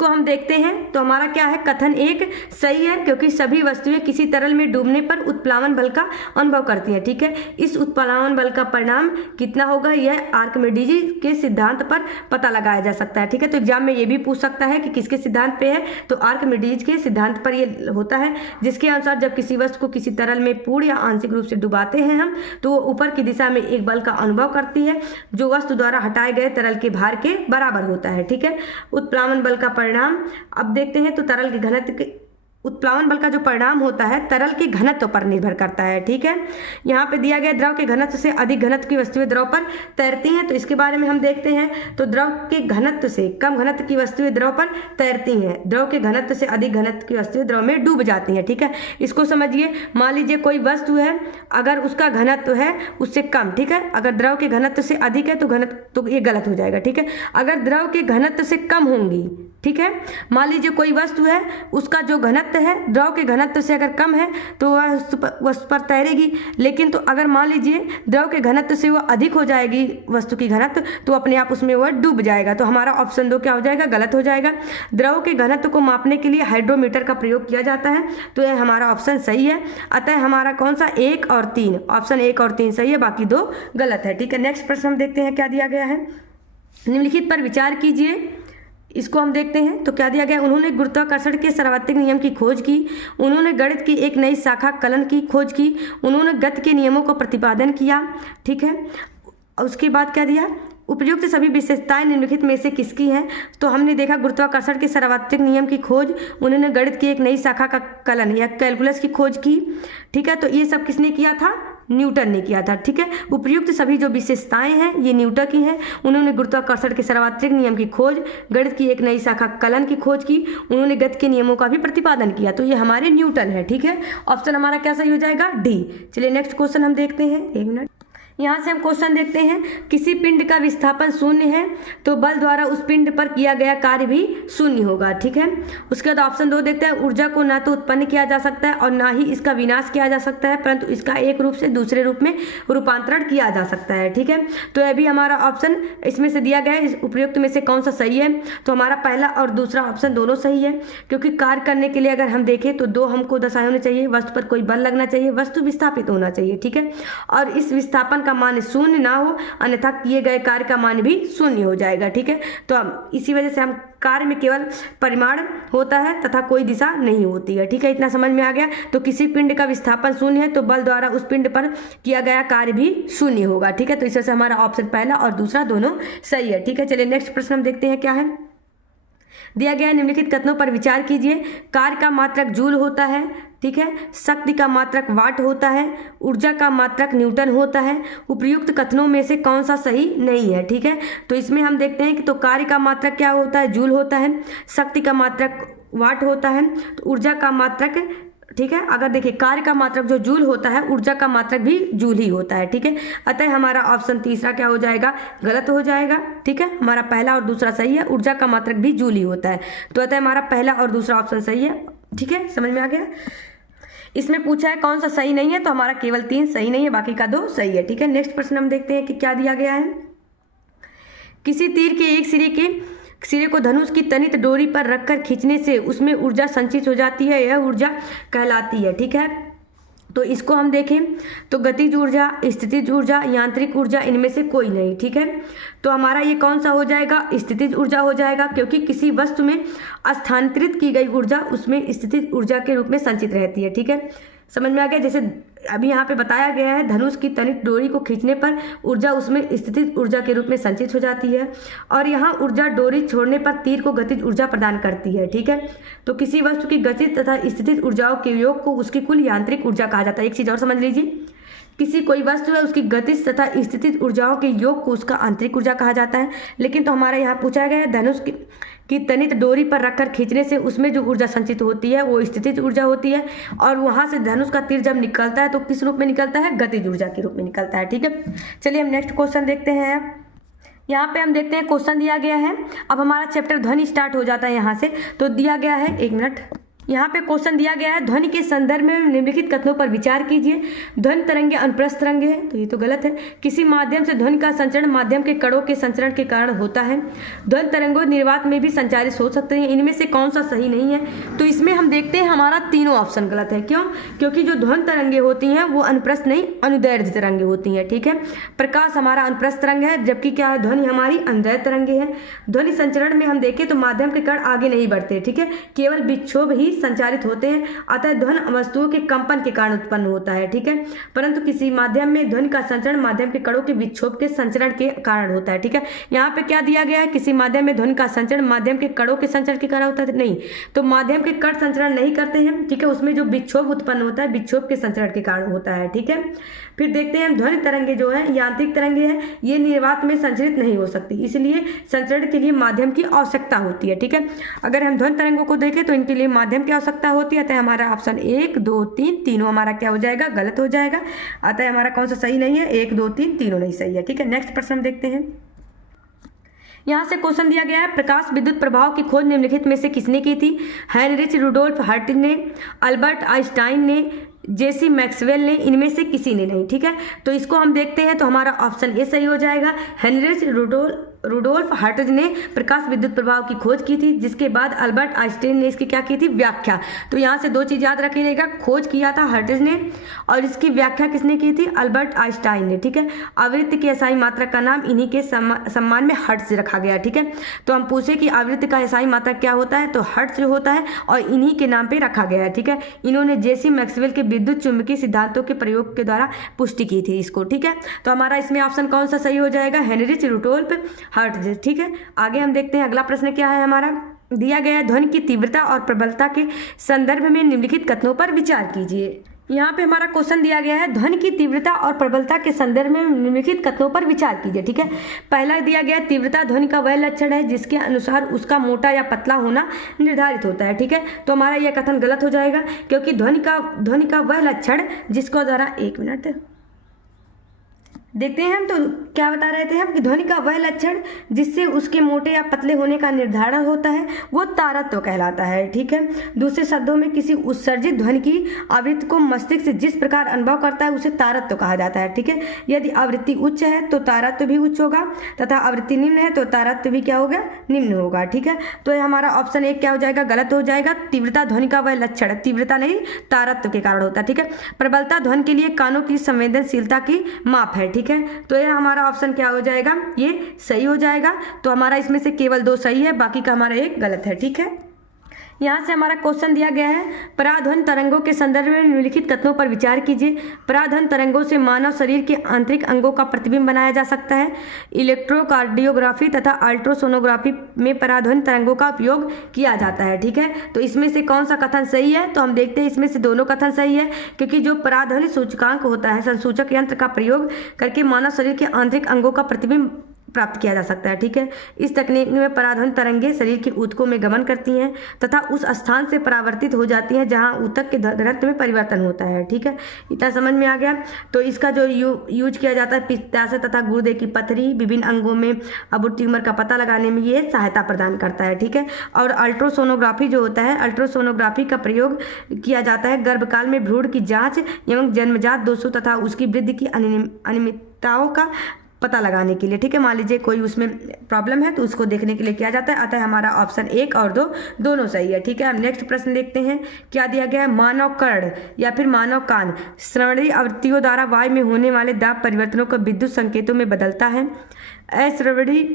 हम देखते हैं। तो हमारा क्या है, कथन एक सही है, क्योंकि सभी वस्तुएं किसी तरल में डूबने पर उत्प्लावन बल का अनुभव करती हैं। ठीक है, इस उत्प्लावन बल का परिणाम कितना होगा, यह आर्किमिडीज के सिद्धांत पर पता लगाया जा सकता है। ठीक है, तो एग्जाम में ये भी पूछ सकता है कि किसके सिद्धांत पे है, तो आर्किमिडीज के सिद्धांत पर ये होता है, जिसके अनुसार जब किसी वस्तु को किसी तरल में पूर्ण या आंशिक रूप से डुबाते हैं हम, तो वो ऊपर की दिशा में एक बल का अनुभव करती है जो वस्तु द्वारा हटाए गए तरल के भार के बराबर होता है। ठीक है, उत्प्लावन बल का परिणाम अब देखते हैं। तो तरल के घनत्व के उत्प्लावन बल का जो परिणाम होता है तरल के घनत्व पर निर्भर करता है। ठीक है, यहाँ पे दिया गया द्रव के घनत्व से अधिक घनत्व की वस्तुएं द्रव पर तैरती हैं, तो इसके बारे में हम देखते हैं। तो द्रव के घनत्व से कम घनत्व की वस्तुएं द्रव पर तैरती हैं, द्रव के घनत्व से अधिक घनत्व की वस्तुएं द्रव में डूब जाती हैं। ठीक है, इसको समझिए। मान लीजिए कोई वस्तु है, अगर उसका घनत्व है उससे कम, ठीक है, अगर द्रव के घनत्व से अधिक है तो घनत्व, तो ये गलत हो जाएगा। ठीक है, अगर द्रव के घनत्व से कम होंगी, ठीक है, मान लीजिए कोई वस्तु है, उसका जो घनत्व है द्रव के घनत्व से अगर कम है तो वह उस पर तैरेगी। लेकिन तो अगर मान लीजिए द्रव के घनत्व से वह अधिक हो जाएगी वस्तु की घनत्व, तो अपने आप उसमें वह डूब जाएगा। तो हमारा ऑप्शन 2 क्या हो जाएगा, गलत हो जाएगा। द्रव के घनत्व को मापने के लिए हाइड्रोमीटर का प्रयोग किया जाता है, तो यह हमारा ऑप्शन सही है। अतः हमारा कौन सा 1 और 3, ऑप्शन 1 और 3 सही है, बाकी 2 गलत है। ठीक है, नेक्स्ट प्रश्न हम देखते हैं क्या दिया गया है। निम्नलिखित पर विचार कीजिए, इसको हम देखते हैं। तो क्या दिया गया, उन्होंने गुरुत्वाकर्षण के सार्वत्रिक नियम की खोज की, उन्होंने गणित की एक नई शाखा कलन की खोज की, उन्होंने गति के नियमों का प्रतिपादन किया। ठीक है, उसके बाद क्या दिया, उपयुक्त सभी विशेषताएं निम्नलिखित में से किसकी हैं। तो हमने देखा गुरुत्वाकर्षण के सार्वत्रिक नियम की खोज, उन्होंने गणित की एक नई शाखा का कलन या कैलकुलस की खोज की। ठीक है, तो ये सब किसने किया था, न्यूटन ने किया था। ठीक है, उपयुक्त सभी जो विशेषताएं हैं ये न्यूटन की हैं। उन्होंने गुरुत्वाकर्षण के सार्वत्रिक नियम की खोज, गणित की एक नई शाखा कलन की खोज की, उन्होंने गति के नियमों का भी प्रतिपादन किया, तो ये हमारे न्यूटन है। ठीक है, ऑप्शन हमारा क्या सही हो जाएगा, डी। चलिए नेक्स्ट क्वेश्चन हम देखते हैं, 1 मिनट। यहाँ से हम क्वेश्चन देखते हैं। किसी पिंड का विस्थापन शून्य है तो बल द्वारा उस पिंड पर किया गया कार्य भी शून्य होगा। ठीक है, उसके बाद ऑप्शन 2 देखते हैं। ऊर्जा को ना तो उत्पन्न किया जा सकता है और ना ही इसका विनाश किया जा सकता है, परंतु इसका एक रूप से दूसरे रूप में रूपांतरण किया जा सकता है। ठीक है, तो यह भी हमारा ऑप्शन इसमें से दिया गया है। इस उपयुक्त में से कौन सा सही है, तो हमारा पहला और दूसरा ऑप्शन दोनों सही है, क्योंकि कार्य करने के लिए अगर हम देखें तो 2 हमको दशाएं होनी चाहिए, वस्तु पर कोई बल लगना चाहिए, वस्तु विस्थापित होना चाहिए। ठीक है, और इस विस्थापन का मान शून्य ना हो, अन्यथा किए गए कार्य का मान भी शून्य हो जाएगा। ठीक है, तो हम इसी वजह से हम कार्य में केवल परिमाण होता है तथा कोई दिशा नहीं होती है। ठीक है, इतना समझ में आ गया। तो किसी पिंड का विस्थापन शून्य है तो बल द्वारा उस पिंड पर किया गया कार्य भी शून्य होगा। ठीक है, तो इस वजह से हमारा ऑप्शन पहला और दूसरा दोनों सही है। ठीक है, चलिए नेक्स्ट प्रश्न हम देखते हैं क्या है। दिया गया निम्नलिखित कथनों पर विचार कीजिए। कार्य का मात्रक जूल होता है, ठीक है, शक्ति का मात्रक वाट होता है, ऊर्जा का मात्रक न्यूटन होता है। उपर्युक्त कथनों में से कौन सा सही नहीं है। ठीक है, तो इसमें हम देखते हैं कि तो कार्य का मात्रक क्या होता है, जूल होता है, शक्ति का मात्रक वाट होता है, तो ऊर्जा का मात्रक, ठीक है, अगर देखिए कार्य का मात्रक जो जूल होता है, ऊर्जा का मात्रक भी जूल ही होता है। ठीक है, अतः हमारा ऑप्शन तीसरा क्या हो जाएगा, गलत हो जाएगा। ठीक है, हमारा पहला और दूसरा सही है, ऊर्जा का मात्रक भी जूल ही होता है, तो अतः हमारा पहला और दूसरा ऑप्शन सही है। ठीक है, समझ में आ गया। इसमें पूछा है कौन सा सही नहीं है, तो हमारा केवल 3 सही नहीं है, बाकी का 2 सही है। ठीक है, नेक्स्ट प्रश्न हम देखते हैं कि क्या दिया गया है। किसी तीर के एक सिरे को धनुष की तनित डोरी पर रखकर खींचने से उसमें ऊर्जा संचित हो जाती है, यह ऊर्जा कहलाती है। ठीक है, तो इसको हम देखें तो गतिज ऊर्जा, स्थितिज ऊर्जा, यांत्रिक ऊर्जा, इनमें से कोई नहीं। ठीक है, तो हमारा ये कौन सा हो जाएगा, स्थितिज ऊर्जा हो जाएगा, क्योंकि किसी वस्तु में स्थानांतरित की गई ऊर्जा उसमें स्थितिज ऊर्जा के रूप में संचित रहती है। ठीक है, समझ में आ गया। जैसे अभी यहाँ पे बताया गया है, धनुष की तनित डोरी को खींचने पर ऊर्जा उसमें स्थितिज ऊर्जा के रूप में संचित हो जाती है, और यहाँ ऊर्जा डोरी छोड़ने पर तीर को गतिज ऊर्जा प्रदान करती है। ठीक है, तो किसी वस्तु की गतिज तथा स्थितिज ऊर्जाओं के योग को उसकी कुल यांत्रिक ऊर्जा कहा जाता है। एक चीज़ और समझ लीजिए, किसी कोई वस्तु है उसकी गतिज तथा स्थितिज ऊर्जाओं के योग को उसका आंतरिक ऊर्जा कहा जाता है। लेकिन तो हमारा यहाँ पूछा गया है धनुष कि तनित डोरी पर रखकर खींचने से उसमें जो ऊर्जा संचित होती है वो स्थितिज ऊर्जा होती है, और वहाँ से धनुष का तीर जब निकलता है तो किस रूप में निकलता है, गतिज ऊर्जा के रूप में निकलता है। ठीक है, चलिए हम नेक्स्ट क्वेश्चन देखते हैं। यहाँ पे हम देखते हैं क्वेश्चन दिया गया है। अब हमारा चैप्टर ध्वनि स्टार्ट हो जाता है यहाँ से। तो दिया गया है, एक मिनट, यहाँ पे क्वेश्चन दिया गया है, ध्वनि के संदर्भ में निम्नलिखित कथनों पर विचार कीजिए। ध्वनि तरंगे अनुप्रस्थ तरंगे है, तो ये तो गलत है। किसी माध्यम से ध्वनि का संचरण माध्यम के कणों के संचरण के कारण होता है। ध्वनि तरंगों निर्वात में भी संचारित हो सकते हैं। इनमें से कौन सा सही नहीं है? तो इसमें हम देखते हैं हमारा तीनों ऑप्शन गलत है। क्यों? क्योंकि जो ध्वनि तरंगे होती हैं वो अनुप्रस्थ नहीं, अनुदैर्ध्य तरंगे होती हैं। ठीक है, प्रकाश हमारा अनुप्रस्थ तरंग है, जबकि क्या है, ध्वनि हमारी अनुदैर्ध्य तरंगे है। ध्वनि संचरण में हम देखें तो माध्यम के कण आगे नहीं बढ़ते। ठीक है, केवल विक्षोभ ही संचारित होते हैं, अतः ध्वनि वस्तुओं के कंपन के कारण उत्पन्न होता है। ठीक है, परंतु किसी माध्यम में ध्वनि का संचरण माध्यम के कणों के विक्षोभ के संचरण के कारण होता है। ठीक है, यहाँ पे क्या दिया गया है, किसी माध्यम में ध्वनि का संचरण माध्यम के कणों के संचरण के कारण होता है, नहीं, तो माध्यम के कण संचरण नहीं करते हैं। ठीक है, उसमें जो विक्षोभ उत्पन्न होता है विक्षोभ के संचरण के कारण होता है। ठीक है, फिर देखते हैं ध्वनि तरंगे जो है यांत्रिक तरंगे हैं, ये निर्वात में संचरित नहीं हो सकती, इसलिए संचरण के लिए माध्यम की आवश्यकता होती है। ठीक है, अगर हम ध्वनि तरंगों को देखें तो इनके लिए माध्यम की आवश्यकता होती है, अतः हमारा ऑप्शन 1, 2, 3 तीनों हमारा क्या हो जाएगा, गलत हो जाएगा। अतः हमारा कौन सा सही नहीं है, 1, 2, 3 तीनों नहीं सही है। ठीक है, नेक्स्ट प्रश्न देखते हैं। यहाँ से क्वेश्चन दिया गया है, प्रकाश विद्युत प्रभाव की खोज निम्नलिखित में से किसने की थी? हेनरिच रुडोल्फ हर्ट्ज ने, अल्बर्ट आइंस्टाइन ने, जेसी मैक्सवेल ने, इनमें से किसी ने नहीं। ठीक है, तो इसको हम देखते हैं तो हमारा ऑप्शन ए सही हो जाएगा। हेनरिच रुडोल्फ हर्ट्ज ने प्रकाश विद्युत प्रभाव की खोज की थी, जिसके बाद अल्बर्ट आइंस्टाइन ने इसकी क्या की थी, व्याख्या। तो यहाँ से दो चीज याद रखिएगा, खोज किया था हर्ट्ज ने और इसकी व्याख्या किसने की थी, अल्बर्ट आइंस्टाइन ने। ठीक है, आवृत्ति की असाई मात्रक का नाम इन्हीं के सम्मान में हर्ट्ज रखा गया। ठीक है, तो हम पूछे कि आवृत्ति का असाई मात्रक क्या होता है, तो हर्ट्ज होता है और इन्हीं के नाम पे रखा गया है। ठीक है, इन्होंने जेसी मैक्सवेल के विद्युत चुंबकीय सिद्धांतों के प्रयोग के द्वारा पुष्टि की थी इसको। ठीक है, तो हमारा इसमें ऑप्शन कौन सा सही हो जाएगा, हेनरिच रुडोल्फ हर्ट्ज। ठीक है, आगे हम देखते हैं अगला प्रश्न क्या है हमारा। दिया गया है, ध्वनि की तीव्रता और प्रबलता के संदर्भ में निम्नलिखित कथनों पर विचार कीजिए। यहाँ पे हमारा क्वेश्चन दिया गया है, ध्वनि की तीव्रता और प्रबलता के संदर्भ में निम्नलिखित कथनों पर विचार कीजिए। ठीक है, पहला दिया गया, तीव्रता ध्वनि का वह लक्षण है जिसके अनुसार उसका मोटा या पतला होना निर्धारित होता है। ठीक है, तो हमारा यह कथन गलत हो जाएगा, क्योंकि ध्वनि का वह लक्षण जिसको द्वारा, एक मिनट देखते हैं हम, तो क्या बता रहे थे हम कि ध्वनि का वह लक्षण जिससे उसके मोटे या पतले होने का निर्धारण होता है वो तारत्व कहलाता है। ठीक है, दूसरे शब्दों में किसी उत्सर्जित ध्वनि की आवृत्ति को मस्तिष्क से जिस प्रकार अनुभव करता है उसे तारत्व कहा जाता है। ठीक है, यदि आवृत्ति उच्च है तो तारत्व भी उच्च होगा तथा आवृत्ति निम्न है तो तारत्व भी क्या होगा, निम्न होगा। ठीक है, तो ये हमारा ऑप्शन 1 क्या हो जाएगा, गलत हो जाएगा। तीव्रता ध्वनि का वह लक्षण, तीव्रता नहीं तारत्व के कारण होता है। ठीक है, प्रबलता ध्वनि के लिए कानों की संवेदनशीलता की माप है। ठीक है, तो ये हमारा ऑप्शन क्या हो जाएगा, ये सही हो जाएगा। तो हमारा इसमें से केवल 2 सही है, बाकी का हमारा 1 गलत है। ठीक है, यहाँ से हमारा क्वेश्चन दिया गया है, पराध्वनि तरंगों के संदर्भ में निम्नलिखित कथनों पर विचार कीजिए। पराध्वनि तरंगों से मानव शरीर के आंतरिक अंगों का प्रतिबिंब बनाया जा सकता है। इलेक्ट्रोकार्डियोग्राफी तथा अल्ट्रासोनोग्राफी में पराध्वनि तरंगों का उपयोग किया जाता है। ठीक है, तो इसमें से कौन सा कथन सही है, तो हम देखते हैं इसमें से दोनों कथन सही है, क्योंकि जो पराध्वनि सूचकांक होता है, संसूचक यंत्र का प्रयोग करके मानव शरीर के आंतरिक अंगों का प्रतिबिंब प्राप्त किया जा सकता है। ठीक है, इस तकनीक में पराध्वनि तरंगे शरीर के ऊतकों में गमन करती हैं तथा उस स्थान से परावर्तित हो जाती हैं जहां ऊतक के घनत्व में परिवर्तन होता है। ठीक है, इतना समझ में आ गया। तो इसका जो यूज किया जाता है, पित्ताशय तथा गुर्दे की पथरी, विभिन्न अंगों में अबुर ट्यूमर का पता लगाने में ये सहायता प्रदान करता है। ठीक है, और अल्ट्रासोनोग्राफी जो होता है, अल्ट्रासोनोग्राफी का प्रयोग किया जाता है गर्भकाल में भ्रूण की जाँच एवं जन्मजात दोषों तथा उसकी वृद्धि की अनियमितताओं का पता लगाने के लिए। ठीक है, मान लीजिए कोई उसमें प्रॉब्लम है तो उसको देखने के लिए किया जाता है। अतः हमारा ऑप्शन 1 और 2 दोनों सही है। ठीक है, हम नेक्स्ट प्रश्न देखते हैं, क्या दिया गया है, मानव कर्ण या फिर मानव कान श्रवणीय आवृत्तियों द्वारा वायु में होने वाले दाब परिवर्तनों को विद्युत संकेतों में बदलता है। अश्रवणीय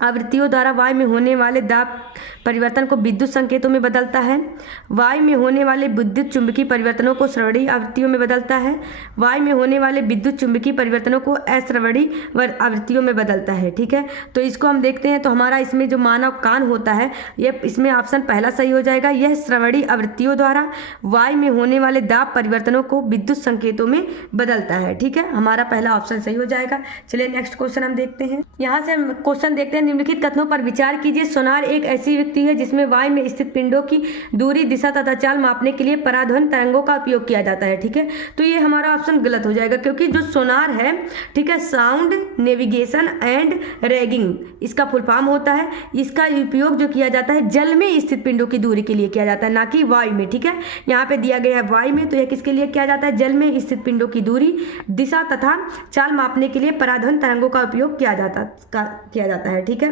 आवृत्तियों द्वारा वायु में होने वाले दाब परिवर्तन को विद्युत संकेतों में बदलता है। वायु में होने वाले विद्युत चुंबकीय परिवर्तनों को श्रवणीय आवृत्तियों में बदलता है। वायु में होने वाले विद्युत चुंबकीय परिवर्तनों को अश्रवणीय आवृत्तियों में बदलता है। ठीक है, तो इसको हम देखते हैं, तो हमारा इसमें जो मानव कान होता है, ये इसमें ऑप्शन पहला सही हो जाएगा। यह श्रवणीय आवृत्तियों द्वारा वायु में होने वाले दाब परिवर्तनों को विद्युत संकेतों में बदलता है। ठीक है, हमारा पहला ऑप्शन सही हो जाएगा। चलिए नेक्स्ट क्वेश्चन हम देखते हैं। यहाँ से हम क्वेश्चन देखते हैं, निम्नलिखित कथनों पर विचार कीजिए। सोनार एक ऐसी युक्ति है जिसमें वायु में स्थित पिंडों की दूरी, दिशा तथा चाल मापने के लिए पराध्वनि तरंगों का उपयोग किया जाता है। ठीक है, तो ये हमारा ऑप्शन गलत हो जाएगा, क्योंकि जो सोनार है, ठीक है, साउंड नेविगेशन एंड रैगिंग इसका फुल फॉर्म होता है। इसका उपयोग जो किया जाता है जल में स्थित पिंडों की दूरी के लिए किया जाता है, ना कि वायु में। ठीक है, यहाँ पे दिया गया है वायु में, तो यह किसके लिए किया जाता है? जल में स्थित पिंडों की दूरी, दिशा तथा चाल मापने के लिए पराध्वनि तरंगों का उपयोग किया जाता है। ठीक है,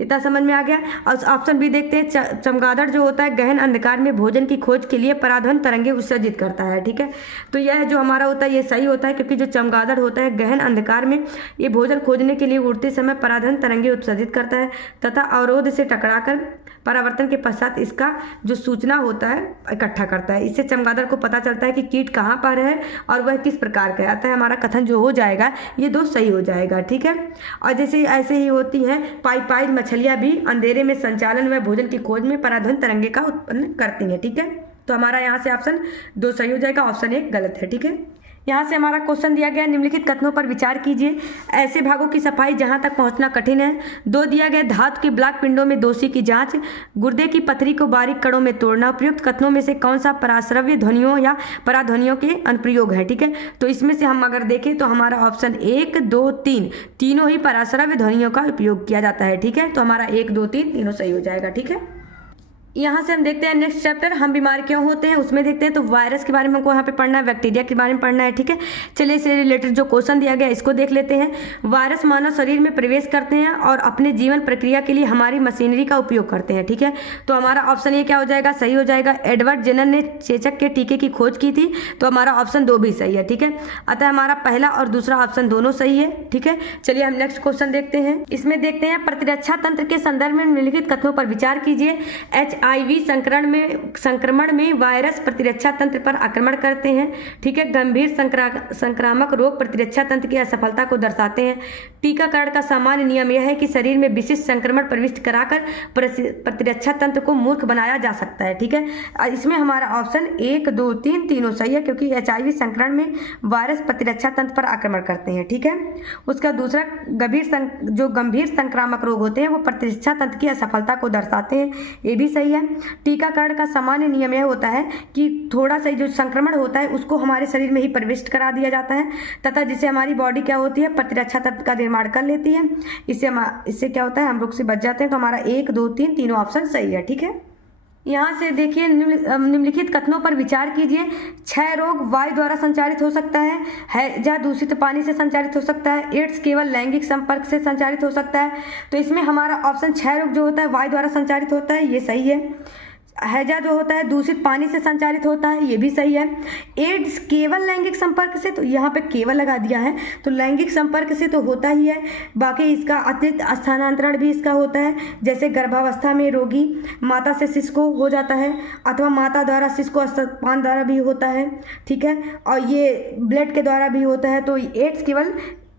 इतना समझ में आ गया। और ऑप्शन बी देखते हैं, चमगादड़ जो होता है गहन अंधकार में भोजन की खोज के लिए पराध्वनि तरंगे उत्सर्जित करता है। ठीक है, तो यह जो हमारा होता है ये सही होता है, क्योंकि जो चमगादड़ होता है गहन अंधकार में ये भोजन खोजने के लिए उड़ते समय पराध्वनि तरंगे उत्सर्जित करता है तथा अवरोध से टकराकर परावर्तन के पश्चात इसका जो सूचना होता है इकट्ठा करता है। इससे चमगादड़ को पता चलता है कि कीट कहाँ पर है और वह किस प्रकार का आता है। हमारा कथन जो हो जाएगा ये दो सही हो जाएगा। ठीक है, और जैसे ऐसे ही होती हैं पाइपाइज मछलियाँ भी अंधेरे में संचालन व भोजन की खोज में पराध्वनि तरंगे का उत्पन्न करती हैं। ठीक है, तो हमारा यहाँ से ऑप्शन 2 सही हो जाएगा, ऑप्शन 1 गलत है। ठीक है, यहाँ से हमारा क्वेश्चन दिया गया, निम्नलिखित कथनों पर विचार कीजिए। ऐसे भागों की सफाई जहाँ तक पहुँचना कठिन है। 2 दिया गया, धातु के ब्लॉक पिंडों में दोषी की जांच, गुर्दे की पथरी को बारीक कणों में तोड़ना। उपयुक्त कथनों में से कौन सा पराश्रव्य ध्वनियों या पराध्वनियों के अनुप्रयोग है? ठीक है, तो इसमें से हम अगर देखें तो हमारा ऑप्शन 1, 2, 3 तीनों ही पराश्रव्य ध्वनियों का उपयोग किया जाता है। ठीक है, तो हमारा 1, 2, 3 तीनों सही हो जाएगा। ठीक है, यहाँ से हम देखते हैं नेक्स्ट चैप्टर, हम बीमार क्यों होते हैं, उसमें देखते हैं। तो वायरस के बारे में हमको यहाँ पे पढ़ना है, बैक्टीरिया के बारे में पढ़ना है। ठीक है, चलिए इससे रिलेटेड जो क्वेश्चन दिया गया इसको देख लेते हैं। वायरस मानव शरीर में प्रवेश करते हैं और अपने जीवन प्रक्रिया के लिए हमारी मशीनरी का उपयोग करते हैं। ठीक है, तो हमारा ऑप्शन ये क्या हो जाएगा? सही हो जाएगा। एडवर्ड जेनर ने चेचक के टीके की खोज की थी, तो हमारा ऑप्शन 2 भी सही है। ठीक है, अतः हमारा पहला और दूसरा ऑप्शन दोनों सही है। ठीक है, चलिए हम नेक्स्ट क्वेश्चन देखते हैं। इसमें देखते हैं प्रतिरक्षा तंत्र के संदर्भ में निम्नलिखित कथनों पर विचार कीजिए। HIV संक्रमण में वायरस प्रतिरक्षा तंत्र पर आक्रमण करते हैं। ठीक है, गंभीर संक्रामक रोग प्रतिरक्षा तंत्र की असफलता को दर्शाते हैं। टीकाकरण का सामान्य नियम यह है कि शरीर में विशिष्ट संक्रमण प्रविष्ट कराकर प्रतिरक्षा तंत्र को मूर्ख बनाया जा सकता है। ठीक है, इसमें हमारा ऑप्शन 1, 2, 3 तीनों सही है, क्योंकि HIV संक्रमण में वायरस प्रतिरक्षा तंत्र पर आक्रमण करते हैं। ठीक है, उसका दूसरा गंभीर संक्रामक रोग होते हैं वो प्रतिरक्षा तंत्र की असफलता को दर्शाते हैं, ये भी सही है। टीकाकरण का सामान्य नियम यह होता है कि थोड़ा सा जो संक्रमण होता है उसको हमारे शरीर में ही प्रविष्ट करा दिया जाता है तथा जिससे हमारी बॉडी क्या होती है? प्रतिरक्षा तंत्र का निर्माण कर लेती है। इससे क्या होता है? हम रोग से बच जाते हैं। तो हमारा 1, 2, 3 तीनों ऑप्शन सही है। ठीक है, यहाँ से देखिए निम्नलिखित कथनों पर विचार कीजिए। क्षय रोग वायु द्वारा संचारित हो सकता है, हैजा दूषित पानी से संचारित हो सकता है, एड्स केवल लैंगिक संपर्क से संचारित हो सकता है। तो इसमें हमारा ऑप्शन क्षय रोग जो होता है वायु द्वारा संचारित होता है, ये सही है। हैजा जो होता है दूषित पानी से संचारित होता है, ये भी सही है। एड्स केवल लैंगिक संपर्क से, तो यहाँ पे केवल लगा दिया है, तो लैंगिक संपर्क से तो होता ही है। बाकी इसका अतिरिक्त स्थानांतरण भी इसका होता है, जैसे गर्भावस्था में रोगी माता से शिशु को हो जाता है अथवा माता द्वारा शिशु को स्तनपान द्वारा भी होता है। ठीक है, और ये ब्लड के द्वारा भी होता है। तो एड्स केवल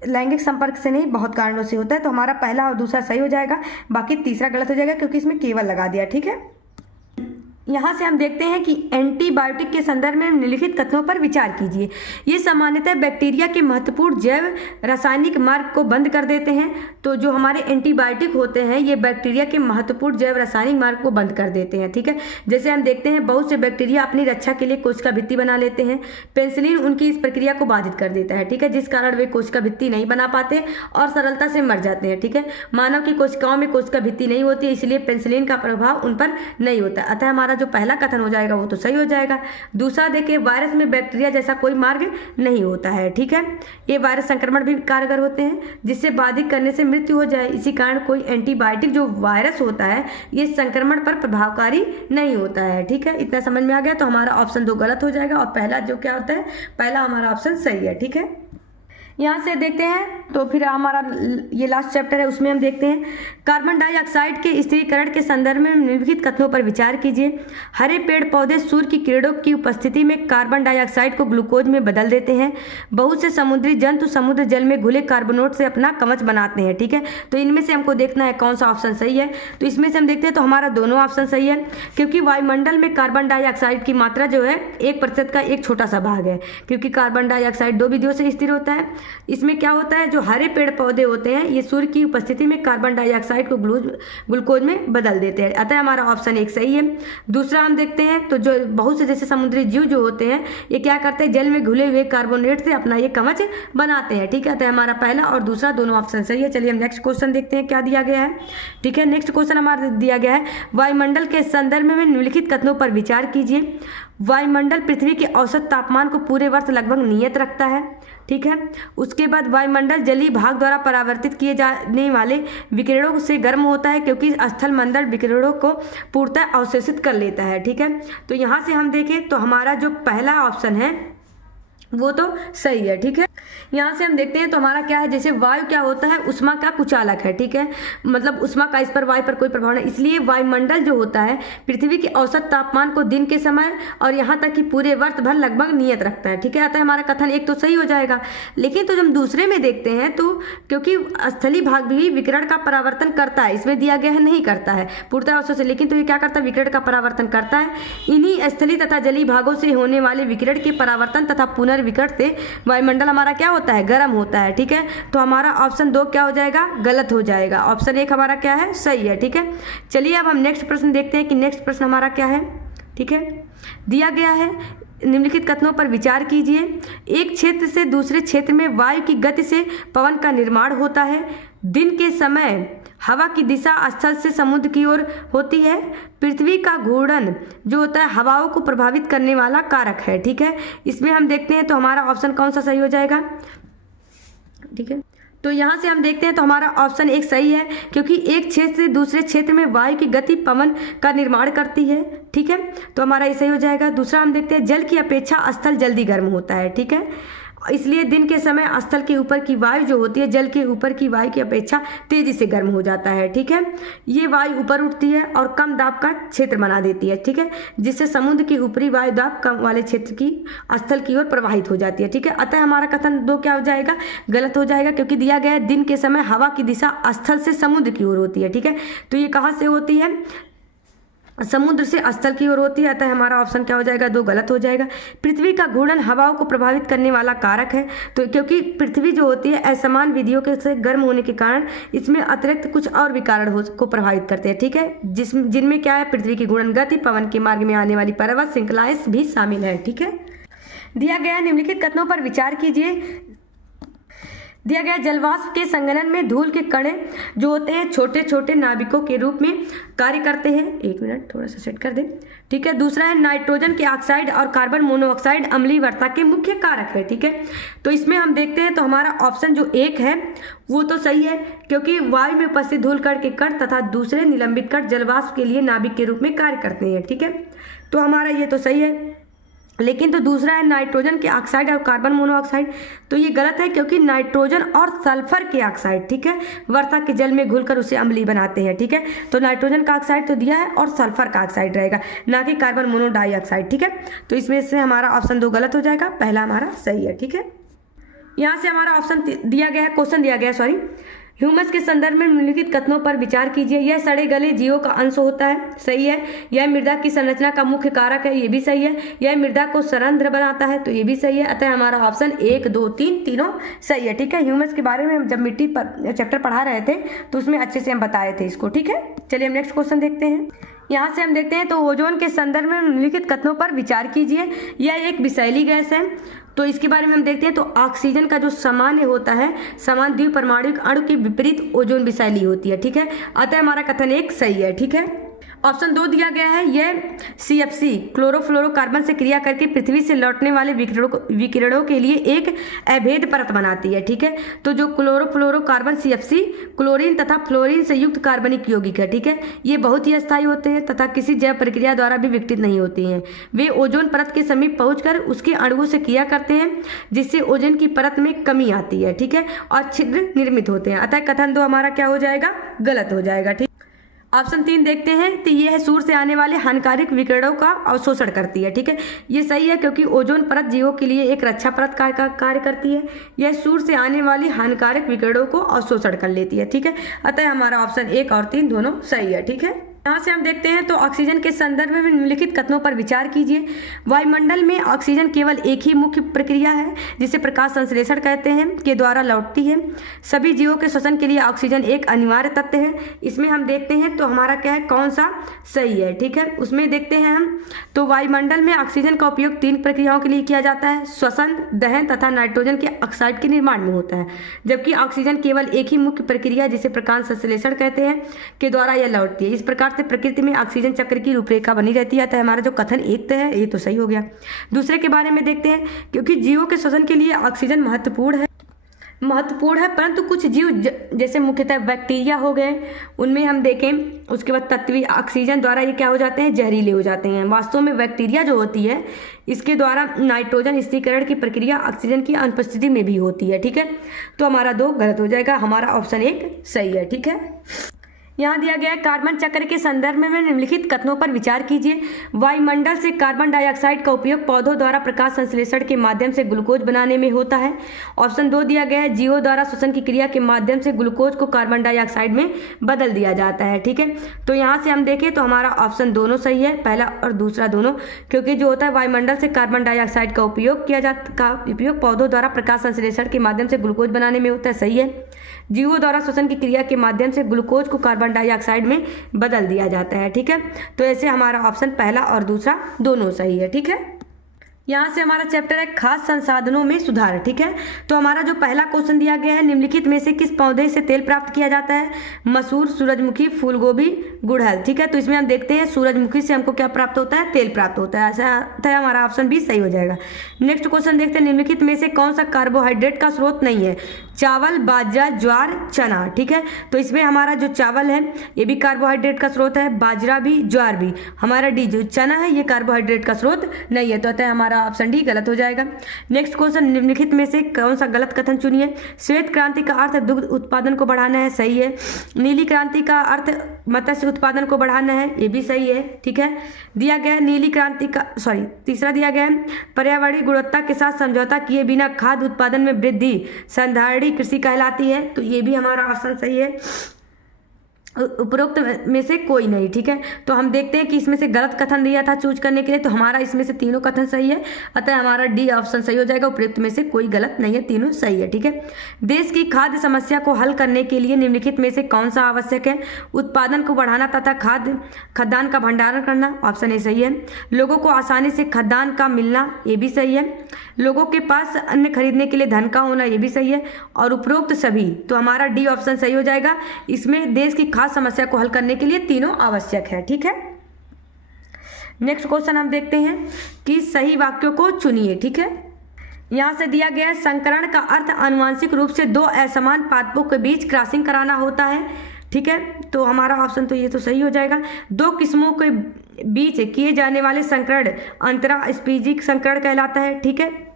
लैंगिक संपर्क से नहीं, बहुत कारणों से होता है। तो हमारा पहला और दूसरा सही हो जाएगा, बाकी तीसरा गलत हो जाएगा क्योंकि इसमें केवल लगा दिया। ठीक है, यहाँ से हम देखते हैं कि एंटीबायोटिक के संदर्भ में निम्नलिखित कथनों पर विचार कीजिए। ये सामान्यतः बैक्टीरिया के महत्वपूर्ण जैव रासायनिक मार्ग को बंद कर देते हैं। तो जो हमारे एंटीबायोटिक होते हैं ये बैक्टीरिया के महत्वपूर्ण जैव रासायनिक मार्ग को बंद कर देते हैं। ठीक है, जैसे हम देखते हैं बहुत से बैक्टीरिया अपनी रक्षा के लिए कोशिका भित्ति बना लेते हैं। पेनिसिलिन उनकी इस प्रक्रिया को बाधित कर देता है। ठीक है, जिस कारण वे कोशिका भित्ति नहीं बना पाते और सरलता से मर जाते हैं। ठीक है, मानव की कोशिकाओं में कोशिका भित्ति नहीं होती है, इसलिए पेनिसिलिन का प्रभाव उन पर नहीं होता। अतः हमारा जो पहला कथन हो जाएगा वो तो सही हो जाएगा। दूसरा देखिए, वायरस में बैक्टीरिया जैसा कोई मार्ग नहीं होता है। ठीक है, ये वायरस संक्रमण भी कारगर होते हैं जिससे बाधित करने से मृत्यु हो जाए। इसी कारण कोई एंटीबायोटिक जो वायरस होता है ये संक्रमण पर प्रभावकारी नहीं होता है। ठीक है, इतना समझ में आ गया। तो हमारा ऑप्शन 2 गलत हो जाएगा और पहला जो क्या होता है, पहला हमारा ऑप्शन सही है। ठीक है, यहाँ से देखते हैं तो फिर हमारा ये लास्ट चैप्टर है उसमें हम देखते हैं कार्बन डाइऑक्साइड के स्थिरीकरण के संदर्भ में निम्नलिखित कथनों पर विचार कीजिए। हरे पेड़ पौधे सूर्य की किरणों की उपस्थिति में कार्बन डाइऑक्साइड को ग्लूकोज में बदल देते हैं। बहुत से समुद्री जंतु समुद्र जल में घुले कार्बोनेट से अपना कवच बनाते हैं। ठीक है, तो इनमें से हमको देखना है कौन सा ऑप्शन सही है। तो इसमें से हम देखते हैं तो हमारा दोनों ऑप्शन सही है, क्योंकि वायुमंडल में कार्बन डाइऑक्साइड की मात्रा जो है 1% का एक छोटा सा भाग है, क्योंकि कार्बन डाइऑक्साइड 2 विधियों से स्थिर होता है। इसमें क्या होता है, जो हरे पेड़ पौधे होते हैं ये सूर्य की उपस्थिति में कार्बन डाइऑक्साइड को ग्लूकोज में बदल देते हैं, अतः हमारा ऑप्शन 1 सही है। दूसरा हम देखते हैं तो जो बहुत से जैसे समुद्री जीव जो होते हैं ये क्या करते हैं, जल में घुले हुए कार्बोनेट से अपना ये कवच बनाते हैं, ठीक है। अतः हमारा पहला और दूसरा दोनों ऑप्शन सही है। चलिए हम नेक्स्ट क्वेश्चन देखते हैं क्या दिया गया है, ठीक है। नेक्स्ट क्वेश्चन हमारा दिया गया है, वायुमंडल के संदर्भ में निम्नलिखित कथनों पर विचार कीजिए। वायुमंडल पृथ्वी के औसत तापमान को पूरे वर्ष लगभग नियत रखता है, ठीक है। उसके बाद वायुमंडल जलीय भाग द्वारा परावर्तित किए जाने वाले विकिरणों से गर्म होता है क्योंकि स्थल मंडल विकिरणों को पूर्णतः अवशोषित कर लेता है, ठीक है। तो यहाँ से हम देखें तो हमारा जो पहला ऑप्शन है वो तो सही है, ठीक है। यहाँ से हम देखते हैं तो हमारा क्या है, जैसे वायु क्या होता है, उष्मा का कुचालक है, ठीक है। मतलब उष्मा का इस पर वायु पर कोई प्रभाव नहीं, इसलिए वायुमंडल जो होता है पृथ्वी के औसत तापमान को दिन के समय और यहाँ तक कि पूरे वर्ष भर लगभग नियत रखता है, ठीक है। अतः हमारा कथन 1 तो सही हो जाएगा। लेकिन तो जब हम दूसरे में देखते हैं तो क्योंकि स्थलीय भाग भी विकिरण का परावर्तन करता है, इसमें दिया गया है नहीं करता है पूर्णतः अवशोषित, लेकिन तो ये क्या करता है, विकिरण का परावर्तन करता है। इन्हीं स्थलीय तथा जलीय भागों से होने वाले विकिरण के परावर्तन तथा पुनर्विकरण से वायुमंडल हमारा क्या होता है, गर्म होता है, ठीक है। तो हमारा ऑप्शन 2 क्या हो जाएगा, गलत हो जाएगा। ऑप्शन 1 हमारा क्या है, सही है, ठीक है। चलिए अब हम नेक्स्ट प्रश्न देखते हैं कि नेक्स्ट प्रश्न हमारा क्या है, ठीक है। दिया गया है, निम्नलिखित कथनों पर विचार कीजिए। एक क्षेत्र से दूसरे क्षेत्र में वायु की गति से पवन का निर्माण होता है। दिन के समय हवा की दिशा स्थल से समुद्र की ओर होती है। पृथ्वी का घूर्णन जो होता है हवाओं को प्रभावित करने वाला कारक है, ठीक है। इसमें हम देखते हैं तो हमारा ऑप्शन कौन सा सही हो जाएगा, ठीक है। तो यहाँ से हम देखते हैं तो हमारा ऑप्शन 1 सही है क्योंकि एक क्षेत्र से दूसरे क्षेत्र में वायु की गति पवन का निर्माण करती है, ठीक है। तो हमारा ये सही हो जाएगा। दूसरा हम देखते हैं, जल की अपेक्षा स्थल जल्दी गर्म होता है, ठीक है। इसलिए दिन के समय स्थल के ऊपर की वायु जो होती है जल के ऊपर की वायु की अपेक्षा तेजी से गर्म हो जाता है, ठीक है। ये वायु ऊपर उठती है और कम दाब का क्षेत्र बना देती है, ठीक है, जिससे समुद्र की ऊपरी वायु दाब कम वाले क्षेत्र की स्थल की ओर प्रवाहित हो जाती है, ठीक है। अतः हमारा कथन 2 क्या हो जाएगा, गलत हो जाएगा क्योंकि दिया गया है दिन के समय हवा की दिशा स्थल से समुद्र की ओर होती है, ठीक है। तो ये कहाँ से होती है, समुद्र से स्थल की ओर होती है, अतः हमारा ऑप्शन क्या हो जाएगा, 2 गलत हो जाएगा। पृथ्वी का घूर्णन हवाओं को प्रभावित करने वाला कारक है, तो क्योंकि पृथ्वी जो होती है असमान विधियों के से गर्म होने के कारण इसमें अतिरिक्त कुछ और भी कारण को प्रभावित करते हैं, ठीक है, जिनमें क्या है, पृथ्वी की घूर्णन गति, पवन के मार्ग में आने वाली पर्वत श्रृंखलाएं भी शामिल है, ठीक है। दिया गया निम्नलिखित कथनों पर विचार कीजिए। दिया गया जलवाष्प के संघनन में धूल के कण जो होते हैं छोटे छोटे नाभिकों के रूप में कार्य करते हैं। 1 मिनट थोड़ा सा सेट कर दें, ठीक है। दूसरा है नाइट्रोजन के ऑक्साइड और कार्बन मोनोऑक्साइड अम्लीयता के मुख्य कारक है, ठीक है। तो इसमें हम देखते हैं तो हमारा ऑप्शन जो 1 है वो तो सही है क्योंकि वायु में उपस्थित धूल कण के कण तथा दूसरे निलंबित कण जलवाष्प के लिए नाभिक के रूप में कार्य करते हैं, ठीक है। तो हमारा ये तो सही है। लेकिन तो दूसरा है नाइट्रोजन के ऑक्साइड और कार्बन मोनोऑक्साइड, तो ये गलत है क्योंकि नाइट्रोजन और सल्फर के ऑक्साइड, ठीक है, वर्षा के जल में घुलकर उसे अम्लीय बनाते हैं, ठीक है। तो नाइट्रोजन का ऑक्साइड तो दिया है और सल्फर का ऑक्साइड रहेगा, ना कि कार्बन मोनोडाइऑक्साइड, ठीक है। तो इसमें से हमारा ऑप्शन 2 गलत हो जाएगा, पहला हमारा सही है, ठीक है। यहाँ से हमारा ऑप्शन दिया गया है, क्वेश्चन दिया गया है, ह्यूमस के संदर्भ में निम्नलिखित कथनों पर विचार कीजिए। यह सड़े गले जीवों का अंश होता है, सही है। यह मृदा की संरचना का मुख्य कारक है, ये भी सही है। यह मृदा को सरंध्र बनाता है, तो ये भी सही है। अतः हमारा ऑप्शन 1, 2, 3 तीनों सही है, ठीक है। ह्यूमस के बारे में हम जब मिट्टी पर चैप्टर पढ़ा रहे थे तो उसमें अच्छे से हम बताए थे इसको, ठीक है। चलिए हम नेक्स्ट क्वेश्चन देखते हैं। यहाँ से हम देखते हैं तो ओजोन के संदर्भ में निम्नलिखित कथनों पर विचार कीजिए। यह एक विषैली गैस है, तो इसके बारे में हम देखते हैं तो ऑक्सीजन का जो सामान्य होता है समान द्विपरमाणुक अणु के विपरीत ओजोन विषैली होती है, ठीक है। अतः हमारा कथन 1 सही है, ठीक है। ऑप्शन 2 दिया गया है, यह CFC क्लोरोफ्लोरोकार्बन से क्रिया करके पृथ्वी से लौटने वाले विकिरणों के लिए एक अभेद परत बनाती है, ठीक है। तो जो क्लोरोफ्लोरोकार्बन CFC क्लोरीन तथा फ्लोरीन से युक्त कार्बनिक यौगिक है, ठीक है। ये बहुत ही अस्थायी होते हैं तथा किसी जैव प्रक्रिया द्वारा भी विघटित नहीं होती हैं। वे ओजोन परत के समीप पहुंचकर उसके अणुओं से क्रिया करते हैं जिससे ओजोन की परत में कमी आती है, ठीक है, और छिद्र निर्मित होते हैं। अतः कथन 2 हमारा क्या हो जाएगा, गलत हो जाएगा, ठीक। ऑप्शन 3 देखते हैं तो यह सूर्य से आने वाले हानिकारक विकिरणों का अवशोषण करती है, ठीक है। ये सही है क्योंकि ओजोन परत जीवों के लिए एक रक्षा परत का कार्य करती है। यह सूर्य से आने वाली हानिकारक विकिरणों को अवशोषण कर लेती है, ठीक है। अतः हमारा ऑप्शन 1 और 3 दोनों सही है, ठीक है। यहाँ से हम देखते हैं तो ऑक्सीजन के संदर्भ में निम्नलिखित कथनों पर विचार कीजिए। वायुमंडल में ऑक्सीजन केवल एक ही मुख्य प्रक्रिया है जिसे प्रकाश संश्लेषण कहते हैं के द्वारा लौटती है। सभी जीवों के श्वसन के लिए ऑक्सीजन एक अनिवार्य तत्व है। इसमें हम देखते हैं तो हमारा क्या है, कौन सा सही है, ठीक है। उसमें देखते हैं हम तो वायुमंडल में ऑक्सीजन का उपयोग 3 प्रक्रियाओं के लिए किया जाता है, श्वसन, दहन तथा नाइट्रोजन के ऑक्साइड के निर्माण में होता है। जबकि ऑक्सीजन केवल एक ही मुख्य प्रक्रिया जिसे प्रकाश संश्लेषण कहते हैं के द्वारा यह लौटती है। इस प्रकार से प्रकृति में ऑक्सीजन चक्र की रूपरेखा बनी रहती है। तो हमारा जो कथन एक तो है ये तो सही हो गया। दूसरे के बारे में देखते हैं, क्योंकि जीवों के श्वसन के लिए ऑक्सीजन महत्वपूर्ण है, परंतु कुछ जीव जैसे मुख्यतः बैक्टीरिया हो गए, उनमें हम देखें उसके बाद तत्वीय ऑक्सीजन द्वारा ये क्या हो जाते हैं, जहरीले हो जाते हैं। वास्तव में बैक्टीरिया जो होती है इसके द्वारा नाइट्रोजन स्थिरीकरण की प्रक्रिया ऑक्सीजन की अनुपस्थिति में भी होती है, ठीक है। तो हमारा 2 गलत हो जाएगा, हमारा ऑप्शन 1 सही है, ठीक है। यहाँ दिया गया है कार्बन चक्र के संदर्भ में निम्नलिखित कथनों पर विचार कीजिए। वायुमंडल से कार्बन डाइऑक्साइड का उपयोग पौधों द्वारा प्रकाश संश्लेषण के माध्यम से ग्लूकोज बनाने में होता है। ऑप्शन 2 दिया गया है जीवों द्वारा श्वसन की क्रिया के माध्यम से ग्लूकोज को कार्बन डाइऑक्साइड में बदल दिया जाता है, ठीक है। तो यहाँ से हम देखें तो हमारा ऑप्शन दोनों सही है, पहला और दूसरा दोनों, क्योंकि जो होता है वायुमंडल से कार्बन डाइऑक्साइड का उपयोग पौधों द्वारा प्रकाश संश्लेषण के माध्यम से ग्लूकोज बनाने में होता है, सही है। जीवों द्वारा श्वसन की क्रिया के माध्यम से ग्लूकोज को कार्बन डाइऑक्साइड में बदल दिया जाता है, ठीक है। तो ऐसे हमारा ऑप्शन पहला और दूसरा दोनों सही है, ठीक है। यहाँ से हमारा चैप्टर है खाद्य संसाधनों में सुधार, ठीक है। तो हमारा जो पहला क्वेश्चन दिया गया है, निम्नलिखित में से किस पौधे से तेल प्राप्त किया जाता है, मसूर, सूरजमुखी, फूलगोभी, गुड़हल, ठीक है। तो इसमें हम देखते हैं सूरजमुखी से हमको क्या प्राप्त होता है, तेल प्राप्त होता है, ऐसा है हमारा ऑप्शन बी सही हो जाएगा। नेक्स्ट क्वेश्चन देखते हैं, निम्नलिखित में से कौन सा कार्बोहाइड्रेट का स्रोत नहीं है, चावल, बाजरा, ज्वार, चना, ठीक है। तो इसमें हमारा जो चावल है ये भी कार्बोहाइड्रेट का स्रोत है, बाजरा भी, ज्वार भी। हमारा डी जो चना है ये कार्बोहाइड्रेट का स्रोत नहीं है, तो अतः हमारा ऑप्शन डी गलत हो जाएगा। नेक्स्ट क्वेश्चन, निम्नलिखित में से कौन सा गलत कथन चुनिए। श्वेत क्रांति का अर्थ दुग्ध उत्पादन को बढ़ाना है, सही है। नीली क्रांति का अर्थ मत्स्य उत्पादन को बढ़ाना है, ये भी सही है, ठीक है। दिया गया नीली क्रांति का तीसरा दिया गया है पर्यावरणीय गुणवत्ता के साथ समझौता किए बिना खाद्य उत्पादन में वृद्धि संधारणी कृषि कहलाती है, तो ये भी हमारा ऑप्शन सही है। उपरोक्त में से कोई नहीं, ठीक है। तो हम देखते हैं कि इसमें से गलत कथन दिया था चूज करने के लिए, तो हमारा इसमें से तीनों कथन सही है, अतः हमारा डी ऑप्शन सही हो जाएगा। उपरोक्त में से कोई गलत नहीं है, तीनों सही है, ठीक है। देश की खाद्य समस्या को हल करने के लिए निम्नलिखित में से कौन सा आवश्यक है, उत्पादन को बढ़ाना तथा खाद्यान्न का भंडारण करना, ऑप्शन ए सही है। लोगों को आसानी से खाद्यान्न का मिलना, ये भी सही है। लोगों के पास अन्न खरीदने के लिए धन का होना, ये भी सही है। और उपरोक्त सभी, तो हमारा डी ऑप्शन सही हो जाएगा। इसमें देश की खाद्य समस्या को हल करने के लिए तीनों आवश्यक है, ठीक है। नेक्स्ट क्वेश्चन हम देखते हैं कि सही वाक्यों को चुनिए, ठीक है। यहाँ से दिया गया है संकरण का अर्थ आनुवांशिक रूप से 2 असमान पादपों के बीच क्रॉसिंग कराना होता है, ठीक है। तो हमारा ऑप्शन तो ये तो सही हो जाएगा। 2 किस्मों के बीच किए जाने वाले संकरण अंतरा स्पीजीक संकरण कहलाता है, ठीक है।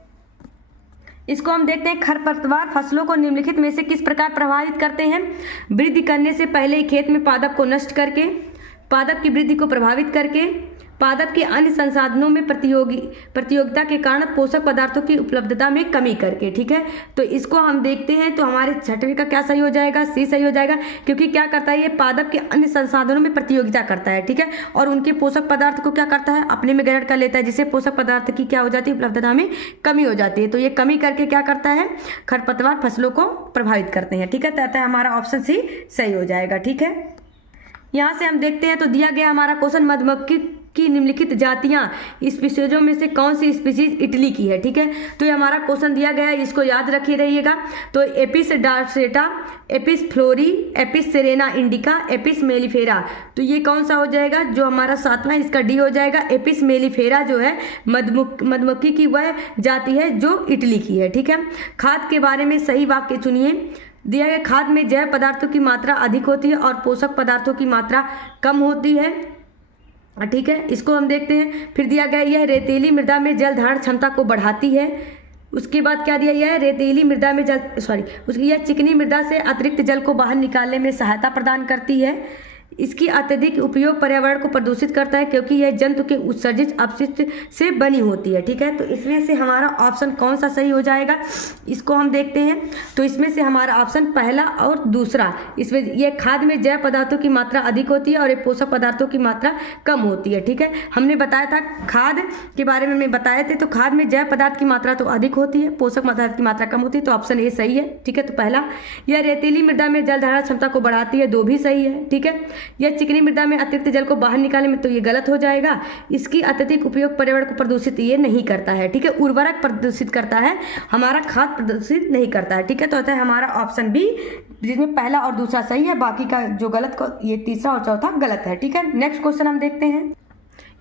इसको हम देखते हैं, खरपतवार फसलों को निम्नलिखित में से किस प्रकार प्रभावित करते हैं। वृद्धि करने से पहले ही खेत में पादप को नष्ट करके, पादप की वृद्धि को प्रभावित करके, पादप के अन्य संसाधनों में प्रतियोगिता के कारण पोषक पदार्थों की उपलब्धता में कमी करके, ठीक है। तो इसको हम देखते हैं तो हमारे छठवीं का क्या सही हो जाएगा, सी सही हो जाएगा, क्योंकि क्या करता है ये पादप के अन्य संसाधनों में प्रतियोगिता करता है, ठीक है। और उनके पोषक पदार्थ को क्या करता है, अपने में ग्रहण कर लेता है, जिससे पोषक पदार्थ की क्या हो जाती है, उपलब्धता में कमी हो जाती है। तो ये कमी करके क्या करता है, खरपतवार फसलों को प्रभावित करते हैं, ठीक है। तो हमारा ऑप्शन सी सही हो जाएगा, ठीक है। यहाँ से हम देखते हैं तो दिया गया हमारा क्वेश्चन, मधुमक्खी की निम्नलिखित जातियां स्पीसीजों में से कौन सी स्पीसीज इटली की है, ठीक है। तो ये हमारा क्वेश्चन दिया गया है, इसको याद रखिए रहिएगा। तो Apis dorsata, Apis florea, Apis cerana indica, Apis mellifera, तो ये कौन सा हो जाएगा, जो हमारा 7वां इसका डी हो जाएगा। एपिस मेलिफेरा जो है मधुमक्खी की वह जाति है जो इटली की है, ठीक है। खाद के बारे में सही वाक्य चुनिए। दिया गया खाद में जैव पदार्थों की मात्रा अधिक होती है और पोषक पदार्थों की मात्रा कम होती है, ठीक है। इसको हम देखते हैं। फिर दिया गया यह रेतीली मृदा में जल धारण क्षमता को बढ़ाती है। उसके बाद क्या दिया गया है, रेतीली मृदा में उसकी यह चिकनी मृदा से अतिरिक्त जल को बाहर निकालने में सहायता प्रदान करती है। इसकी अत्यधिक उपयोग पर्यावरण को प्रदूषित करता है क्योंकि यह जंतु के उत्सर्जित अपशिष्ट से बनी होती है। ठीक है, तो इसमें से हमारा ऑप्शन कौन सा सही हो जाएगा, इसको हम देखते हैं। तो इसमें से हमारा ऑप्शन पहला और दूसरा, इसमें यह खाद्य में जैव पदार्थों की मात्रा अधिक होती है और ये पोषक पदार्थों की मात्रा कम होती है। ठीक है, हमने बताया था खाद के बारे में बताए थे, तो खाद में जैव पदार्थ की मात्रा तो अधिक होती है, पोषक पदार्थ की मात्रा कम होती है, तो ऑप्शन ए सही है। ठीक है, तो पहला, यह रेतीली मृदा में जल धारण क्षमता को बढ़ाती है, 2 भी सही है। ठीक है, यह चिकनी मृदा में अतिरिक्त जल को बाहर निकालने में, तो ये गलत हो जाएगा। इसकी अत्यधिक उपयोग पर्यावरण को प्रदूषित ये नहीं करता है। ठीक है, उर्वरक प्रदूषित करता है, हमारा खाद प्रदूषित नहीं करता है। ठीक है, तो होता है हमारा ऑप्शन बी, जिसमें पहला और दूसरा सही है, बाकी का जो गलत को ये तीसरा और चौथा गलत है। ठीक है, नेक्स्ट क्वेश्चन हम देखते हैं।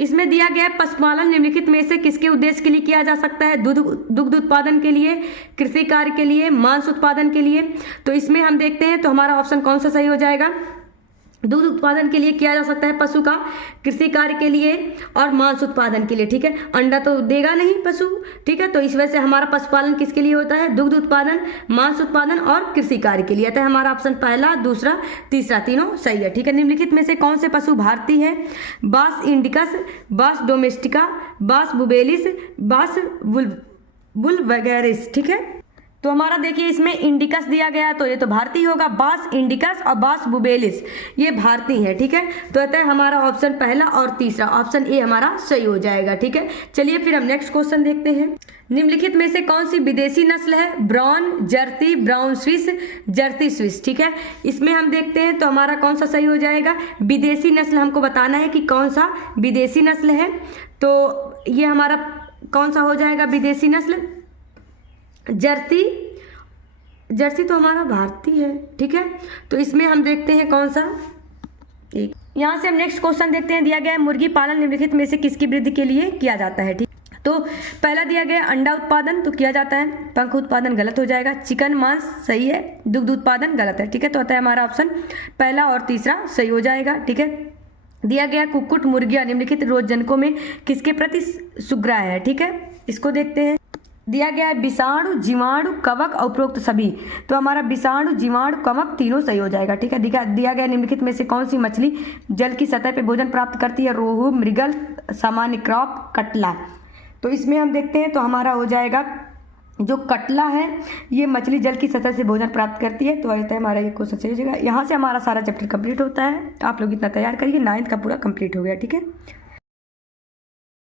इसमें दिया गया पशुपालन निम्नलिखित में से किसके उद्देश्य के लिए किया जा सकता है? दुग्ध उत्पादन के लिए, कृषि कार्य के लिए, मांस उत्पादन के लिए। तो इसमें हम देखते हैं, तो हमारा ऑप्शन कौन सा सही हो जाएगा? दूध उत्पादन के लिए किया जा सकता है पशु का, कृषि कार्य के लिए और मांस उत्पादन के लिए। ठीक है, अंडा तो देगा नहीं पशु। ठीक है, तो इस वजह से हमारा पशुपालन किसके लिए होता है? दुग्ध उत्पादन, मांस उत्पादन और कृषि कार्य के लिए। अतः हमारा ऑप्शन पहला, दूसरा, तीसरा तीनों सही है। ठीक है, निम्नलिखित में से कौन से पशु भारतीय है? बास इंडिकस, बास डोमेस्टिका, बास बुबेलिस, बास बुलवगैरिस। ठीक है, तो हमारा देखिए इसमें इंडिकस दिया गया, तो ये तो भारतीय होगा। बास इंडिकस और बास बुबेलिस ये भारतीय है। ठीक है, तो अतः हमारा ऑप्शन पहला और तीसरा, ऑप्शन ए हमारा सही हो जाएगा। ठीक है, चलिए फिर हम नेक्स्ट क्वेश्चन देखते हैं। निम्नलिखित में से कौन सी विदेशी नस्ल है? Brown Jersey, brown Swiss, Jersey Swiss. ठीक है, इसमें हम देखते हैं, तो हमारा कौन सा सही हो जाएगा? विदेशी नस्ल हमको बताना है कि कौन सा विदेशी नस्ल है, तो ये हमारा कौन सा हो जाएगा विदेशी नस्ल? जर्सी तो हमारा भारतीय है। ठीक है, तो इसमें हम देखते हैं कौन सा एक। यहाँ से हम नेक्स्ट क्वेश्चन देखते हैं। दिया गया है मुर्गी पालन निम्नलिखित में से किसकी वृद्धि के लिए किया जाता है? ठीक, तो पहला दिया गया अंडा उत्पादन, तो किया जाता है। पंख उत्पादन गलत हो जाएगा। चिकन मांस सही है। दुग्ध उत्पादन गलत है। ठीक है, तो होता है हमारा ऑप्शन पहला और तीसरा सही हो जाएगा। ठीक है, दिया गया कुक्कुट मुर्गियां निम्नलिखित रोगजनकों में किसके प्रति सुग्राह्य है? ठीक है, इसको देखते हैं। दिया गया है विषाणु, जीवाणु, कवक और उपरोक्त सभी, तो हमारा विषाणु, जीवाणु, कवक तीनों सही हो जाएगा। ठीक है, दिया गया निम्नलिखित में से कौन सी मछली जल की सतह पे भोजन प्राप्त करती है? रोहू, मृगल, सामान्य क्रॉप, कटला। तो इसमें हम देखते हैं, तो हमारा हो जाएगा जो कटला है, ये मछली जल की सतह से भोजन प्राप्त करती है। तो रहता है हमारा ये क्वेश्चन सही हो जाएगा। यहाँ से हमारा सारा चैप्टर कंप्लीट होता है। आप लोग इतना तैयार करिए, 9th का पूरा कंप्लीट हो गया। ठीक है।